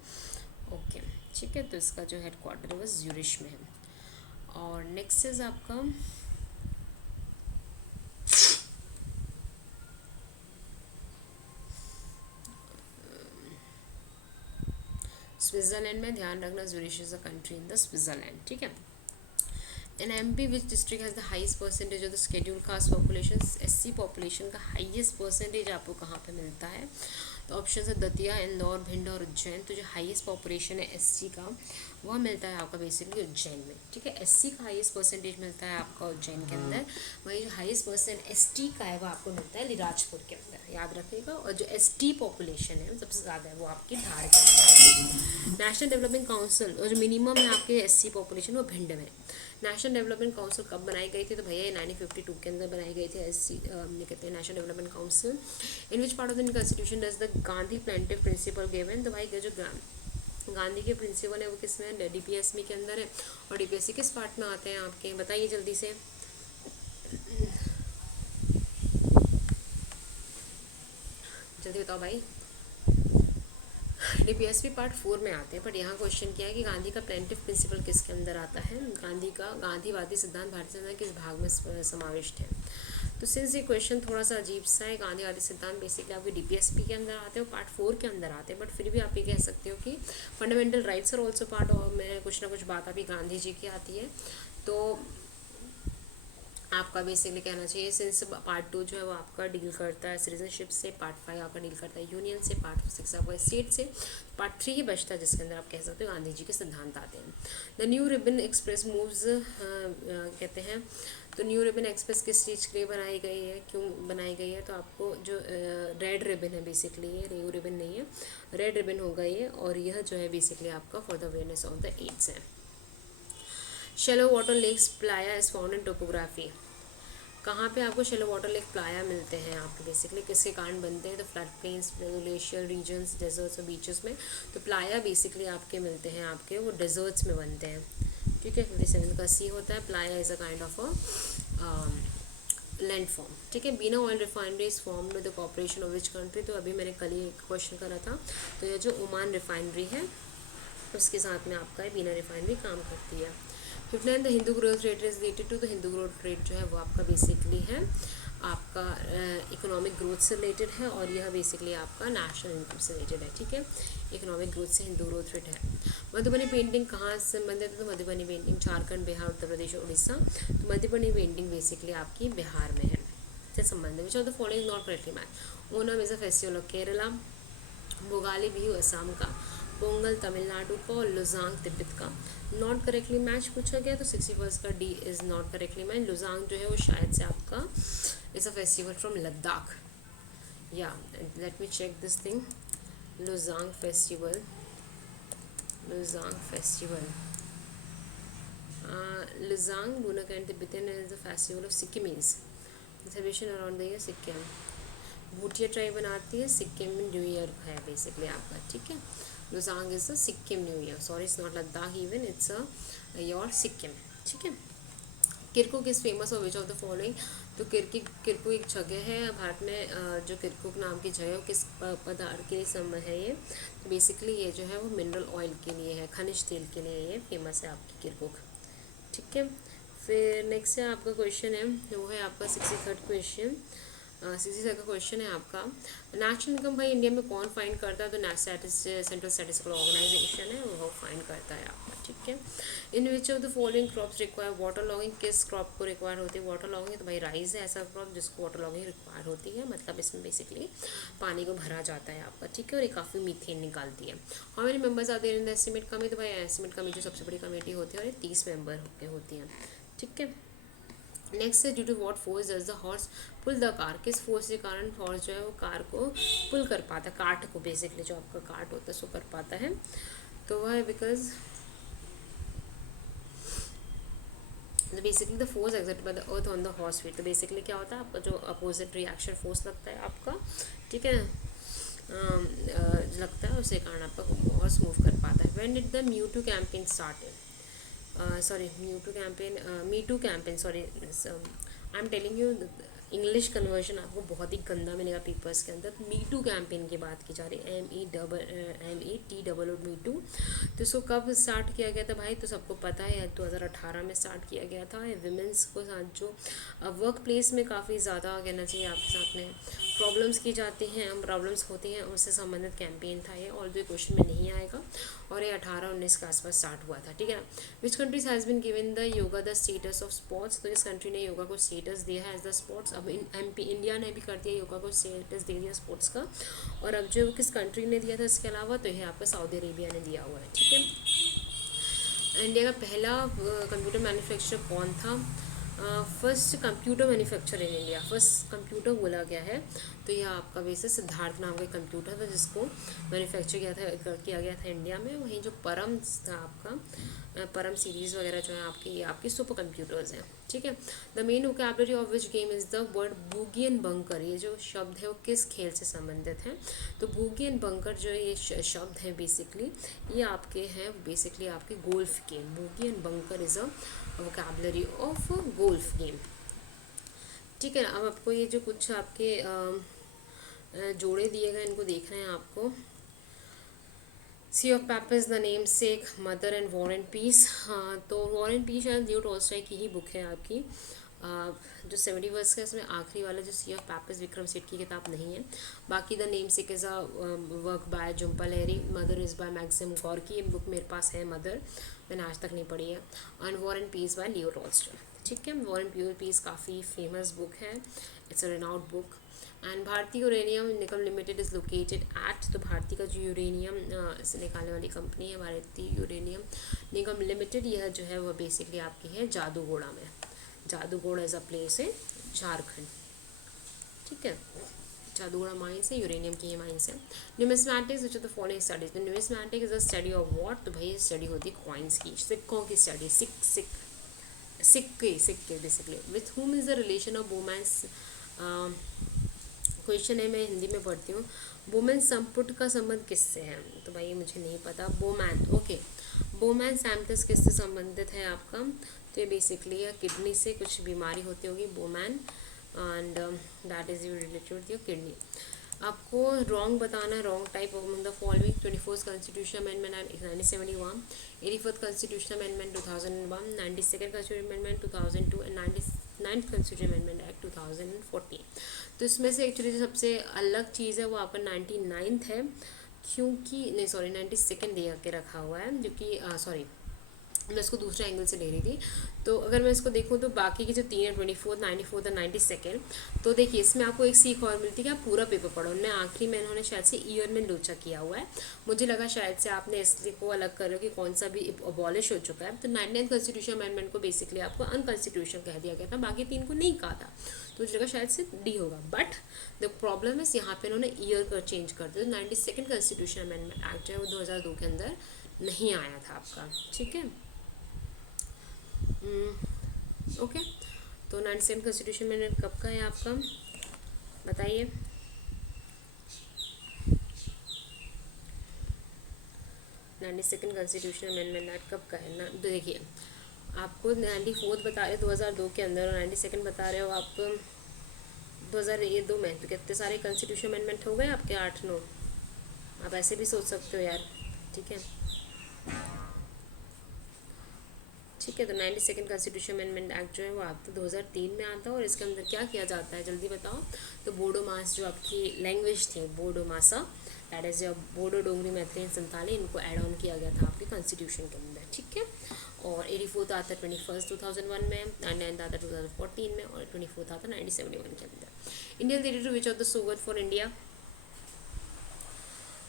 ओके, ठीक है। तो इसका जो हेडक्वार्टर है वो ज़ुरिश में है। और नेक्स्ट इज आपका स्विट्ज़रलैंड में, ध्यान रखना Zurich is a country in the Switzerland, ठीक है। In MP which district has the highest percentage of the schedule caste population. SC population का हाईएस्ट परसेंटेज आपको कहाँ पे मिलता है, तो ऑप्शन है दतिया, इंदौर, भिंड और उज्जैन। तो जो हाईएस्ट पॉपुलेशन है एससी का वह मिलता है आपका बेसिकली उज्जैन में, ठीक है। एससी का हाईएस्ट परसेंटेज मिलता है आपका उज्जैन के अंदर। वही जो हाईएस्ट परसेंट एसटी का है वो आपको मिलता है अलीराजपुर के अंदर, याद रखिएगा। और जो एसटी पॉपुलेशन है सबसे ज़्यादा है वो आपकी धार के अंदर है। नेशनल डेवलपमेंट काउंसिल और जो मिनिमम है आपके एससी पॉपुलेशन वो भिंड में। नेशनल डेवलपमेंट काउंसिल कब बनाई गई थी, तो भैया 1952 के अंदर बनाई गई थी एससी कहते हैं national development council. In which part of the constitution does the Gandhi plaintive principle given. तो भाई जो गांधी के प्रिंसिपल है वो किस में है, डीपीएससी के अंदर है। और डीपीएससी किस पार्ट में आते हैं आपके, बताइए जल्दी से, जल्दी बताओ भाई। डीपीएसपी पार्ट 4 में आते हैं, बट यहाँ क्वेश्चन किया है कि गांधी का प्लेंटिव प्रिंसिपल किसके अंदर आता है, गांधीवादी सिद्धांत भारतीय संविधान किस भाग में समाविष्ट है। तो सिंस ये क्वेश्चन थोड़ा सा अजीब सा है, गांधीवादी सिद्धांत बेसिकली आपके डीपीएसपी के अंदर आते हैं और पार्ट 4 के अंदर आते हैं, बट फिर भी आप ये कह सकते हो कि fundamental rights are also part और में कुछ ना कुछ बात अभी गांधी जी की आती है। तो आपका बेसिकली कहना चाहिए सिंस पार्ट 2 जो है वो आपका डील करता है सिटीजनशिप से, पार्ट 5 आपका डील करता है यूनियन से, पार्ट 6 आपका स्टेट से, पार्ट 3 ही बचता है जिसके अंदर आप कह सकते हो गांधी जी के सिद्धांत आते हैं। The new ribbon express moves कहते हैं, तो न्यू रिबन एक्सप्रेस किस चीज़ के लिए बनाई गई है, क्यों बनाई गई है, तो आपको जो रेड रिबन है बेसिकली, ये न्यू रिबन नहीं है, रेड रिबन होगा ये, और यह जो है बेसिकली आपका for the awareness of the AIDS है। Shallow water lakes playa is found in topography. कहाँ पे आपको शेलो वाटर लेक प्लाया मिलते हैं आपके बेसिकली किसके कारण बनते हैं, तो flood plains, glacier regions, deserts और बीचेस में। तो प्लाया बेसिकली आपके मिलते हैं आपके वो डेजर्ट्स में बनते हैं, ठीक है। 57 का सी होता है। Playa is a kind of a land form, ठीक है। Bina oil refinery is formed with the corporation of which country. तो अभी मैंने कल ही एक क्वेश्चन करा था, तो ये जो ओमान रिफाइनरी है उसके साथ में आपका बीना रिफाइनरी काम करती है। 59 the Hindu growth rate is related to the Hindu growth rate जो है वो आपका बेसिकली है आपका इकोनॉमिक ग्रोथ से रिलेटेड है, और यह बेसिकली आपका नेशनल इनकम से रिलेटेड है, ठीक है। इकोनॉमिक ग्रोथ से हिंदू ग्रोथ रेट है। मधुबनी पेंटिंग कहाँ से संबंधित है, तो मधुबनी पेंटिंग झारखंड, बिहार, उत्तर प्रदेश और उड़ीसा। तो मधुबनी पेंटिंग बेसिकली आपकी बिहार में है से संबंधित। विच of the following not correctly match. Onam is a festival of Kerala. Bhogali Bihu Assam का। पोंगल तमिलनाडु का और लुजांग तिब्बत का। नॉट करेक्टली मैच पूछा गया तो 61 का D is not correctly match. Losoong जो है वो शायद से आपका is a festival from Ladakh. या let me check this thing. Losoong festival, Losoong festival, Losoong Bunak and Tibetan is the festival of Sikkimese. The celebration around the year Sikkim. Bhutia tribe बनाती है, सिक्किम में न्यू ईयर है बेसिकली आपका, ठीक है। Losoong is the Sikkim new year, sorry it's not Ladakh even, it's a your Sikkim, ठीक है। Kirkuk is famous और विच ऑफ द फॉलोइंग। तो किरकुक एक जगह है भारत में, जो किरकुक नाम की जगह है, किस पदार्थ के लिए समय है ये। तो बेसिकली ये जो है वो मिनरल ऑयल के लिए है, खनिज तेल के लिए ये फेमस है आपकी किरकुक, ठीक है। फिर नेक्स्ट है आपका क्वेश्चन है, वो है आपका 63rd क्वेश्चन। 63 का क्वेश्चन है आपका, नेशनल इनकम भाई इंडिया में कौन फाइंड करता है। तो सेंट्रल स्टैटिस्टिकल ऑर्गेनाइजेशन है वो फाइंड करता है आपका, ठीक है। In which of the following crops require water logging. किस क्रॉप को रिक्वायर होती है वाटर लॉगिंग। तो भाई राइस है ऐसा क्रॉप जिसको वाटर लॉगिंग रिक्वायर होती है, मतलब इसमें बेसिकली पानी को भरा जाता है आपका, ठीक है। और ये काफ़ी मीथेन निकालती है। How many members are there in the estimate committee. तो भाई एस्टिमेट कमेटी जो सबसे बड़ी कमेटी होती है और ये 30 मेंबर होती हैं, ठीक है। नेक्स्ट है due to what force does the horse pull the car. किस फोर्स के कारण हॉर्स जो है वो कार को पुल कर पाता है, कार्ट को बेसिकली जो आपका कार्ट होता है उसको कर पाता है। तो वह है because basically the force exerted by the earth on the horse wheel. तो बेसिकली क्या होता है आपका जो अपोजिट रिएक्शन फोर्स लगता है आपका, ठीक है, लगता है उसके कारण आपका हॉर्स मूव कर पाता है। When did the Mewtwo campaign started. sorry me too campaign sorry I'm telling you English conversion आपको बहुत ही गंदा मिलेगा पेपर्स के अंदर। मी टू कैंपेन की बात की जा रही है, METOO मी टू। तो इसको कब स्टार्ट किया गया था भाई, तो सबको पता है 2018 में स्टार्ट किया गया था। विमेंस को साथ जो वर्क प्लेस में काफ़ी ज़्यादा कहना चाहिए आपके साथ में प्रॉब्लम्स की जाती हैं, प्रॉब्लम्स होती हैं, उससे संबंधित कैंपेन था ये। और भी क्वेश्चन में नहीं आएगा और ये 18-19 के आसपास स्टार्ट हुआ था, ठीक है। Which countries has been given the yoga the status of sports. तो इस कंट्री ने योगा को स्टेटस दिया है एज द स्पोर्ट्स। अब इंडिया ने भी कर दिया योगा को स्टेटस दे दिया स्पोर्ट्स का। और अब जो किस कंट्री ने दिया था इसके अलावा, तो ये आपका सऊदी अरेबिया ने दिया हुआ है, ठीक है। इंडिया का पहला कंप्यूटर मैन्युफैक्चरर कौन था। First computer manufacturer in India, first computer बोला गया है तो यह आपका वैसे सिद्धार्थ नाम का कंप्यूटर था जिसको मैन्युफैक्चर किया गया था इंडिया में। वहीं जो परम था आपका, परम सीरीज़ वगैरह जो है आपकी, ये आपकी सुपर कंप्यूटर्स हैं, ठीक है। The main vocabulary of which game is the word boogie and bunker. ये जो शब्द है वो किस खेल से संबंधित है। तो बूगी एंड बंकर जो ये शब्द हैं बेसिकली ये आपके हैं बेसिकली आपके golf game. Boogie and bunker is a vocabulary of golf game, ठीक है ना। अब आपको ये जो कुछ आपके जोड़े दिए गए इनको देखना है आपको। Sea of papers the name sake, mother and war and peace. हाँ तो वॉर एंड पीस शायद लियो टॉल्स्टॉय की ही बुक है आपकी। जो 70 वर्ष का इसमें आखिरी वाला जो सी ऑफ पेपर्स विक्रम सेठ की किताब नहीं है। बाकी the name sec is a work by Jhumpa Lahiri. Mother is by Maxim Gorky. ये बुक मेरे पास है मदर, मैंने आज तक नहीं पढ़ी है। And war and peace by Leo Tolstoy, ठीक है। वॉर एंड पीस काफ़ी फेमस बुक है, it's a renowned book. And Bharatiya Uranium Nigam Limited is located at. तो भारतीय का जो यूरेनियम से निकालने वाली कंपनी है भारतीय यूरेनियम निगम लिमिटेड, यह जो है वह बेसिकली आपकी है जादूगोड़ा में। जादूगोड़ा एज अ प्लेस है झारखंड, ठीक है। जादूगोड़ा माइंस है, यूरेनियम की ये माइंस है। Numismatics which of the following studies. तो numismatic is a study of what. तो भाई स्टडी होती है कॉइन्स की, सिक्कों की स्टडी। सिक्के बेसिकली। With whom is the relation of women's. Question है, मैं हिंदी में पढ़ती हूँ। वुमेन संपुट का संबंध किससे है। तो भाई मुझे नहीं पता। Bowman, okay. बोमैन सैम्पल्स किससे संबंधित है आपका। तो ये बेसिकली किडनी से कुछ बीमारी होती होगी Bowman, and that is related with your kidney. आपको रॉन्ग बताना है, wrong type of the following. 24th constitution amendment 1971, 84th constitution amendment 2001, 92nd constitution amendment 2002 and 99th constitution amendment act 2014। तो इसमें से एक्चुअली जो सबसे अलग चीज़ है वो आपका 99th है, क्योंकि नहीं सॉरी 92nd दे के रखा हुआ है, क्योंकि सॉरी मैं इसको दूसरे एंगल से ले रही थी। तो अगर मैं इसको देखूँ तो बाकी की जो 3 है, 24th, 94th और 92nd, तो देखिए इसमें आपको एक सीख और मिलती है कि आप पूरा पेपर पढ़ो। उन्होंने आखिरी में इन्होंने शायद से ईयर में लोचा किया हुआ है। मुझे लगा शायद से आपने इसलिए को अलग कर रहे हो कि कौन सा भी अबॉलिश हो चुका है। तो 99th कॉन्स्टिट्यूशन अमेंडमेंट को बेसिकली आपको अनकॉन्स्टिट्यूशन कह दिया गया था, बाकी 3 को नहीं कहा था। तो मुझे लगा शायद से डी होगा, बट द प्रॉब्लम इस यहाँ पे इन्होंने ईयर कर चेंज कर दिया। 92nd कॉन्स्टिट्यूशन अमेंडमेंट एक्ट जो है वो 2002 के अंदर नहीं आया था आपका, ठीक है। ओके, तो 97 कॉन्स्टिट्यूशन में कब का है आपका, बताइए। 92nd कॉन्स्टिट्यूशन अमेंडमेंट एक्ट कब का है ना, तो देखिए आपको 94th बता रहे 2002 के अंदर, और 92nd बता रहे हो आप 2002 में। तो कितने सारे कॉन्स्टिट्यूशन अमेंडमेंट हो गए आपके, 8-9। आप ऐसे भी सोच सकते हो यार, ठीक है। ठीक है, तो 92nd कॉन्स्टिट्यूशन अमेंडमेंट एक्ट जो है वो आपको 2003 में आता है, और इसके अंदर क्या किया जाता है जल्दी बताओ। तो बोडो मास जो आपकी लैंग्वेज थी, बोडो मासा, दैट इज़ जो बोडो डोगरी मैथिली संताली, इनको ऐड ऑन किया गया था आपके कॉन्स्टिट्यूशन के अंदर, ठीक है। और 84th आता है 21st 2001 में, 99th आता है 2014 में, और 24th आता है 1971 के अंदर। Indian territory which of the sovereign for India.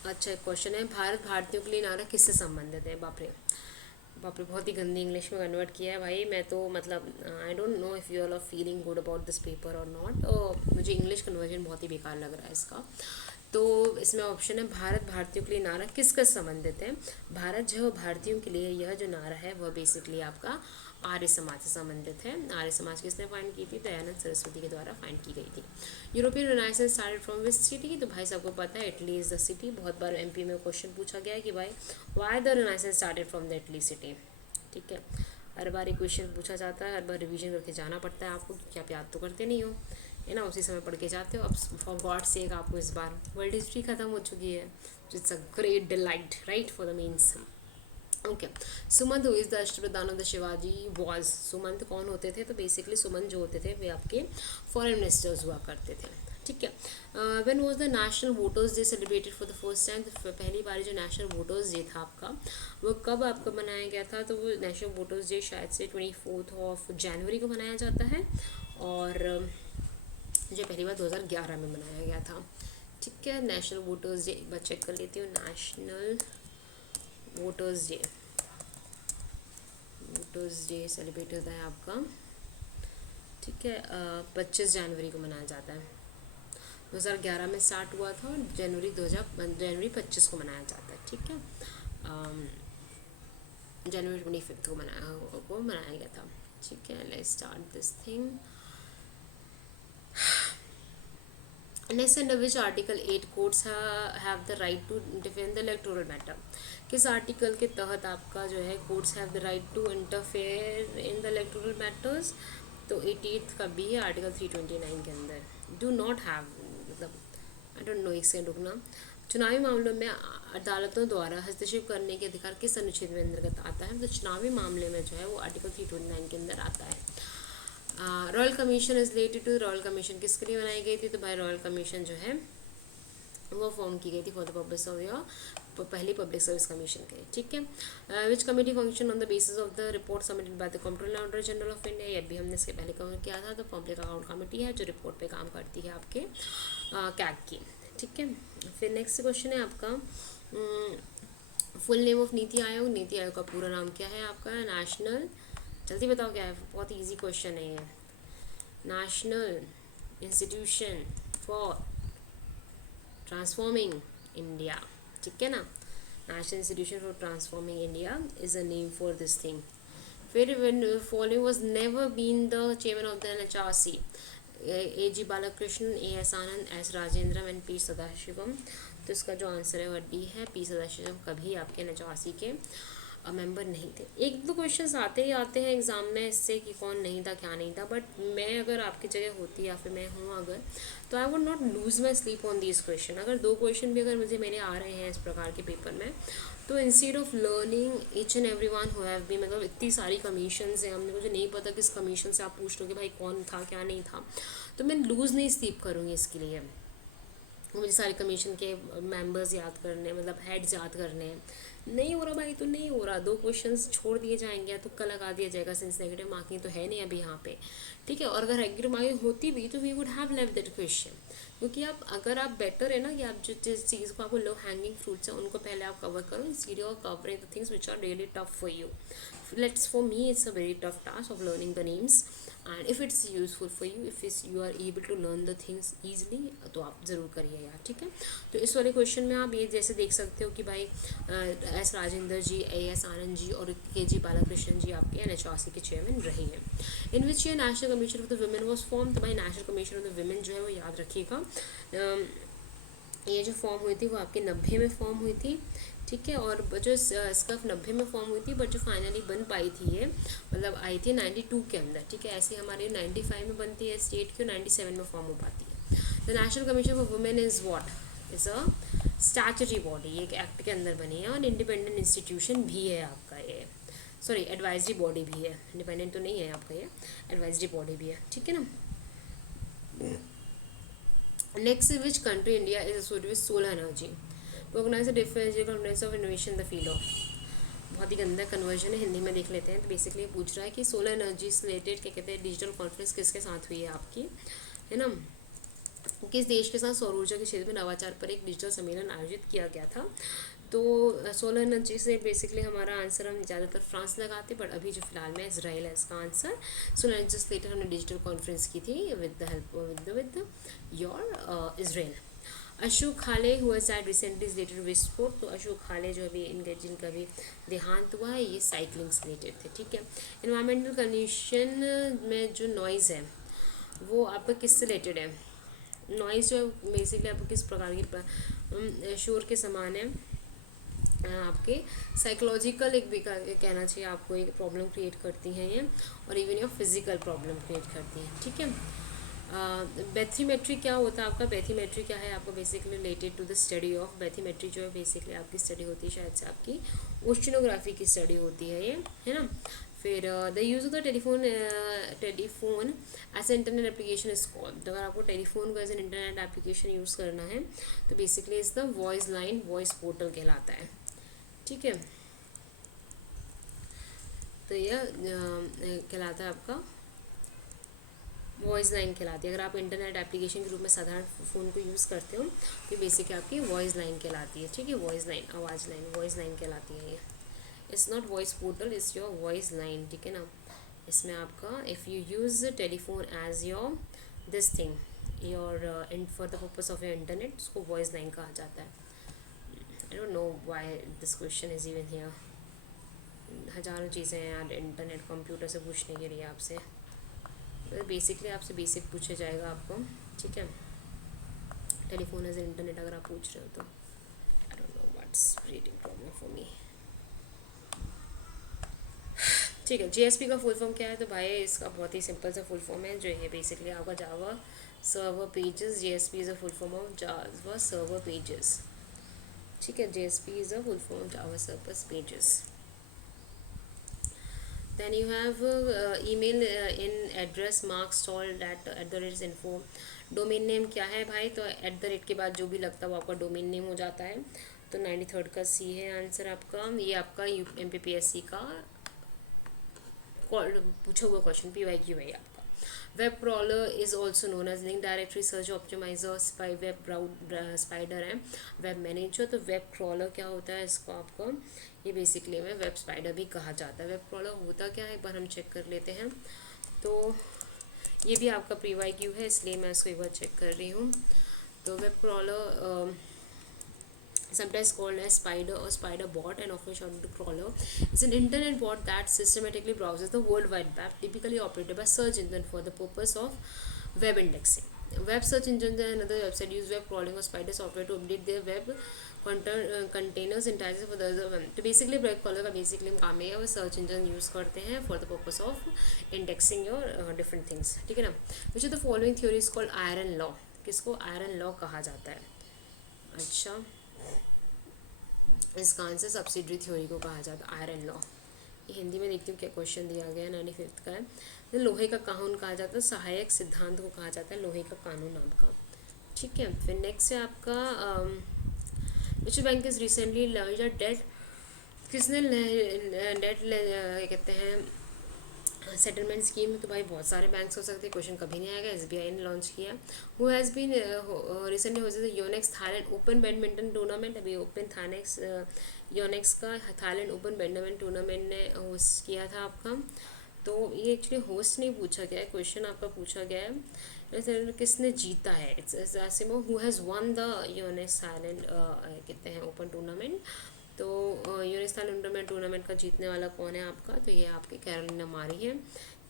अच्छा एक क्वेश्चन है, भारत भारतीयों के लिए नारा किससे संबंधित है। बाप रे बाप रे, बहुत ही गंदी इंग्लिश में कन्वर्ट किया है भाई। मैं तो मतलब I don't know if you all are feeling good about this paper और नॉट। मुझे इंग्लिश कन्वर्जन बहुत ही बेकार लग रहा है इसका। तो इसमें ऑप्शन है, भारत भारतीयों के लिए नारा किसका संबंधित है। भारत जो है भारतीयों के लिए यह जो नारा है वह बेसिकली आपका आर्य समाज से संबंधित है। आर्य समाज किसने फाइंड की थी, दयानंद सरस्वती के द्वारा फाइंड की गई थी। European renaissance started from which city, तो भाई सबको पता है इटली इज़ द सिटी। बहुत बार एमपी में क्वेश्चन पूछा गया है कि भाई why the renaissance started from the Italy city, ठीक है। हर बार एक क्वेश्चन पूछा जाता है, हर बार रिवीजन करके जाना पड़ता है आपको, क्योंकि आप याद तो करते नहीं हो, है ना, उसी समय पढ़ के जाते हो। अब फॉर गॉड सेक आपको इस बार वर्ल्ड हिस्ट्री खत्म हो चुकी है, it's a great delight right for the men's. Okay, Sumant who is the Ashtapradhan of the Shivaji was. Sumant कौन होते थे, तो बेसिकली सुमंत जो होते थे वे आपके फॉरेन मिनिस्टर्स हुआ करते थे, ठीक है। When was the national voters day celebrated for the first time, तो पहली बार जो नेशनल वोटर्स डे था आपका वो कब आपका मनाया गया था। तो वो नेशनल वोटर्स डे शायद से 24 जनवरी को मनाया जाता है, और जो पहली बार 2011 में मनाया गया था, ठीक है। नेशनल वोटर्स डे एक बार चेक कर लेती हूँ, नेशनल वोटर्स डे सेलिब्रेट होता है आपका, ठीक है, 25 जनवरी को मनाया जाता है। 2011 में स्टार्ट हुआ था, और जनवरी 25 को मनाया जाता है, ठीक है। जनवरी 25 को मनाया गया था, ठीक है। Let's start this thing. Next under which article 8 courts have the right to defend the electoral matter. किस आर्टिकल के तहत आपका जो है courts have the right to interfere in the electoral matters. तो 88 का भी है आर्टिकल 329 के अंदर। डू नॉट हैव, मतलब आई डोंट नो, एक सेकंड रुकना। चुनावी मामलों में अदालतों द्वारा हस्तक्षेप करने के अधिकार किस अनुच्छेद में अंतर्गत आता है। तो चुनावी मामले में जो है वो आर्टिकल 329 के अंदर आता है। Royal commission is related to, royal commission किसके लिए बनाई गई थी। तो भाई रॉयल कमीशन जो है वो फॉर्म की गई थी for the purpose of your पहली पब्लिक सर्विस कमीशन के, ठीक है। विच committee function on the basis of the report submitted by the controller auditor general of India. ये भी हमने इसके पहले कवर किया था। तो पब्लिक अकाउंट कमेटी है जो रिपोर्ट पे काम करती है आपके कैग की, ठीक है। फिर नेक्स्ट क्वेश्चन है आपका, full name of NITI Aayog. NITI Aayog का पूरा नाम क्या है आपका, नेशनल, जल्दी बताओ क्या है, बहुत इजी क्वेश्चन है ये। National institution for transforming India, ठीक है ना। National institution for transforming India is a name for this thing. फिर following was never been the chairman of the NHRC. A.G. Balakrishnan, A.S. Anand, S. Rajendram and P. Sadasivam. तो इसका जो answer है वह D है, P. सदाशिवम कभी आपके एनएचआरसी के मेंबर नहीं थे। एक दो क्वेश्चंस आते ही आते हैं एग्ज़ाम में इससे कि कौन नहीं था क्या नहीं था, बट मैं अगर आपकी जगह होती या फिर मैं हूँ अगर, तो I would not lose my sleep on these question. अगर दो क्वेश्चन भी अगर मुझे मेरे आ रहे हैं इस प्रकार के पेपर में, तो instead of learning each and every one who have been, मतलब इतनी सारी कमीशंस हैं, हमने मुझे नहीं पता किस कमीशन से आप पूछ लो कि भाई कौन था क्या नहीं था, तो मैं लूज़ नहीं स्लीप करूँगी इसके लिए। मुझे सारे कमीशन के मेंबर्स याद करने, मतलब हेड्स याद करने हैं, नहीं हो रहा भाई तो नहीं हो रहा, 2 क्वेश्चंस छोड़ दिए जाएंगे या तुक्का लगा दिया जाएगा, सिंस नेगेटिव मार्किंग तो है नहीं अभी यहाँ पे, ठीक है। और अगर नेगेटिव मार्किंग होती भी तो we would have left that question, क्योंकि आप अगर आप बेटर है ना कि आप जो जिस चीज़ को आपको लो हैंगिंग फ्रूट्स है उनको पहले आप कवर करो, instead of covering the things which are really tough for you. Let's for me it's a very tough task of learning the names, and if it's useful for you, if is you are able to learn the things easily, तो आप ज़रूर करिए यार, ठीक है। तो इस वाले क्वेश्चन में आप ये जैसे देख सकते हो कि भाई S Rajendra ji, A S Anand ji और के जी बालाकृष्णन जी आपके NHRC के चेयरमैन रहे हैं। इन विच ये national commission of the women was form, तो भाई national commission of the women जो है वो याद रखिएगा, ये जो फॉर्म हुई थी वो आपके 90 में फॉर्म हुई थी, ठीक है। और जो इसका 90 में फॉर्म हुई थी, बट जो फाइनली बन पाई थी ये मतलब आई थी 92 के अंदर, ठीक है। ऐसे हमारे 95 में बनती है स्टेट की और 97 में फॉर्म हो पाती है। The national commission for women is what, is a statutory body, एक एक्ट के अंदर बनी है और इंडिपेंडेंट इंस्टीट्यूशन भी है आपका ये, सॉरी एडवाइजरी बॉडी भी है, इंडिपेंडेंट तो नहीं है आपका ये, एडवाइजरी बॉडी भी है, ठीक है ना। Next which country India is associated with solar energy, recognize the difference of innovation the field of, बहुत ही गंदा कन्वर्जन है, हिंदी में देख लेते हैं। तो बेसिकली पूछ रहा है कि सोलर एनर्जी से रिलेटेड क्या कहते हैं डिजिटल कॉन्फ्रेंस किसके साथ हुई है आपकी, है ना, किस देश के साथ सौर ऊर्जा के क्षेत्र में नवाचार पर एक डिजिटल सम्मेलन आयोजित किया गया था। तो सोलर एनर्जी से बेसिकली हमारा आंसर हम ज़्यादातर फ्रांस लगाते, बट अभी जो फिलहाल में इसराइल है इसका आंसर। सोलर एनर्जी से रिलेटेड हमने डिजिटल कॉन्फ्रेंस की थी with the help with your Israel. Ashok खाले हुआ side recently related with sport, तो अशोक खाले जो अभी इनके जिनका भी देहांत हुआ है ये साइकिलिंग से रिलेटेड थे, ठीक है। इन्वायरमेंटल कंडीशन में जो नॉइज़ है वो आपका किससे रिलेटेड है, नॉइज़ जो बेसिकली आपको किस प्रकार की शोर के समान है, आपके साइकोलॉजिकल एक भी कहना चाहिए आपको, एक प्रॉब्लम क्रिएट करती हैं ये, और even your physical problem create करती हैं, ठीक है। बैथीमेट्री क्या होता है आपका, बैथीमेट्री क्या है आपका basically related to the study of, bathymetry जो है बेसिकली आपकी स्टडी होती है शायद से आपकी ओशनोग्राफी की स्टडी होती है ये, है ना। फिर the use of the telephone as a internet application is called, तो अगर आपको टेलीफोन को as an internet application use करना है तो basically is the voice line voice portal कहलाता है, ठीक है। तो यह कहलाता है आपका वॉइस लाइन कहलाती है। अगर आप इंटरनेट एप्लीकेशन के रूप में साधारण फ़ोन को यूज़ करते हो तो बेसिकली आपकी वॉइस लाइन कहलाती है, ठीक है। वॉइस लाइन, आवाज़ लाइन, वॉइस लाइन कहलाती है ये। It's not voice portal, it's your voice line, ठीक है ना। इसमें आपका if you use telephone as your this thing your in for the purpose of your internet, उसको वॉइस लाइन कहा जाता है। I don't know why this question is even here, हज़ारों चीज़ें हैं यार इंटरनेट कंप्यूटर से पूछने के लिए आपसे, बेसिकली आपसे बेसिक पूछा जाएगा आपको, ठीक है। टेलीफोन एज इंटरनेट अगर आप पूछ रहे हो तो आई don't know what's reading problem for me, ठीक है। JSP का फुल फॉर्म क्या है, तो भाई इसका बहुत ही सिंपल सा फुल फॉर्म है जो है बेसिकली आपका Java server pages, JSP is a full form of Java server pages, ठीक है। JSP is a full form of Java server pages. Then you have email in address mark stalled at @info, domain name क्या है भाई, तो @ के बाद जो भी लगता है वो आपका डोमेन नेम हो जाता है। तो 93rd का C है आंसर आपका, ये आपका MPPSC का पूछा हुआ क्वेश्चन PYQ है आपका। Web crawler is also known as link directory search optimizer, spider है वेब मैनेजर। तो वेब क्रॉलर क्या होता है इसको आपको, ये बेसिकली में वेब स्पाइडर भी कहा जाता है। वेब क्रॉलर होता क्या है एक बार हम चेक कर लेते हैं, तो ये भी आपका PYQ है इसलिए मैं इसको एक बार चेक कर रही हूँ। तो web crawler sometimes called as spider or spider bot, and often shortened to crawler, is an internet bot that systematically browses the world wide web, typically operated by search engine for the purpose of web indexing. Web search engines and another website use web crawling or spider software to update their web containers entirely for the other web. तो basically web collar का basically काम है वो search engine use करते हैं for the purpose of indexing your different things, ठीक है ना। विच of the following theory is called iron law, किसको आयरन लॉ कहा जाता है, अच्छा इसका आंसर सब्सिडरी थ्योरी को कहा जाता है आयरन लॉ। हिंदी में देखती हूँ क्या क्वेश्चन दिया गया है, 95th का है। तो लोहे का कानून कहा जाता है, सहायक सिद्धांत को कहा जाता है लोहे का कानून आपका, ठीक है। फिर नेक्स्ट है आपका which bank is recently launch a debt किसने डेट कहते हैं सेटलमेंट स्कीम? तो भाई बहुत सारे बैंक्स हो सकते हैं, क्वेश्चन कभी नहीं आएगा। एसबीआई ने लॉन्च किया। हु हैज़ बीन रिसेंटली हो जाता Yonex Thailand open badminton tournament. अभी ओपन थानेक्स योनेक्स का थाईलैंड ओपन बैडमिंटन टूर्नामेंट ने होस्ट किया था आपका। तो ये एक्चुअली होस्ट नहीं पूछा गया है, क्वेश्चन आपका पूछा गया है किसने जीता है। It's सिमो who has one the Yonex Thailand कहते हैं ओपन टूर्नामेंट। तो यूनिस थाईलैंड टूर्नामेंट का जीतने वाला कौन है आपका? तो ये आपकी कैरोलिना मारी है।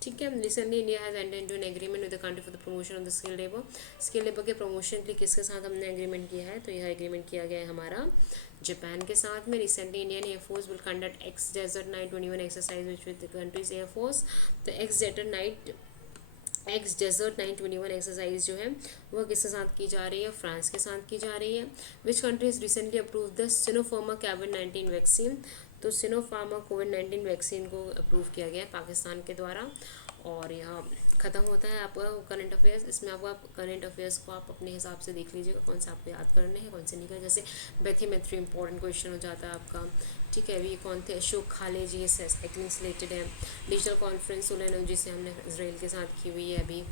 ठीक है। Recently India has entered into an agreement with the country for the promotion of the skill labour. Skill labour के प्रमोशन के लिए किसके साथ हमने एग्रीमेंट किया है? तो यह एग्रीमेंट किया गया है हमारा जापान के साथ में। Recently Indian air force will conduct Ex Desert Knight 21 exercise with the countries air force. तो एक्स डेजर्ट 921 एक्सरसाइज जो है वह किसके साथ की जा रही है? फ्रांस के साथ की जा रही है। Which countries recently approve the Sinopharm covid vaccine. तो सिनोफार्मा कोविड-19 वैक्सीन को अप्रूव किया गया है पाकिस्तान के द्वारा। और यह ख़त्म होता है आपका करंट अफेयर्स। इसमें आपको आप करंट अफेयर्स को आप अपने हिसाब से देख लीजिएगा कौन सा आपको याद करने हैं कौन से नहीं करने। जैसे बैथीमेट्री इंपॉर्टेंट क्वेश्चन हो जाता है आपका। ठीक है। अभी कौन थे? अशोक खाले जी साइकिलिंग से रिलेटेड है। डिजिटल कॉन्फ्रेंस सोलर एनर्जी से हमने इसराइल के साथ की हुई है अभी।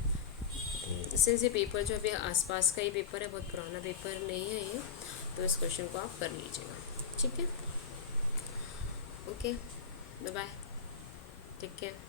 इससे ये पेपर जो अभी आसपास का ही पेपर है, बहुत पुराना पेपर नहीं है ये। तो इस क्वेश्चन को आप कर लीजिएगा। ठीक है। Okay, bye bye, take care.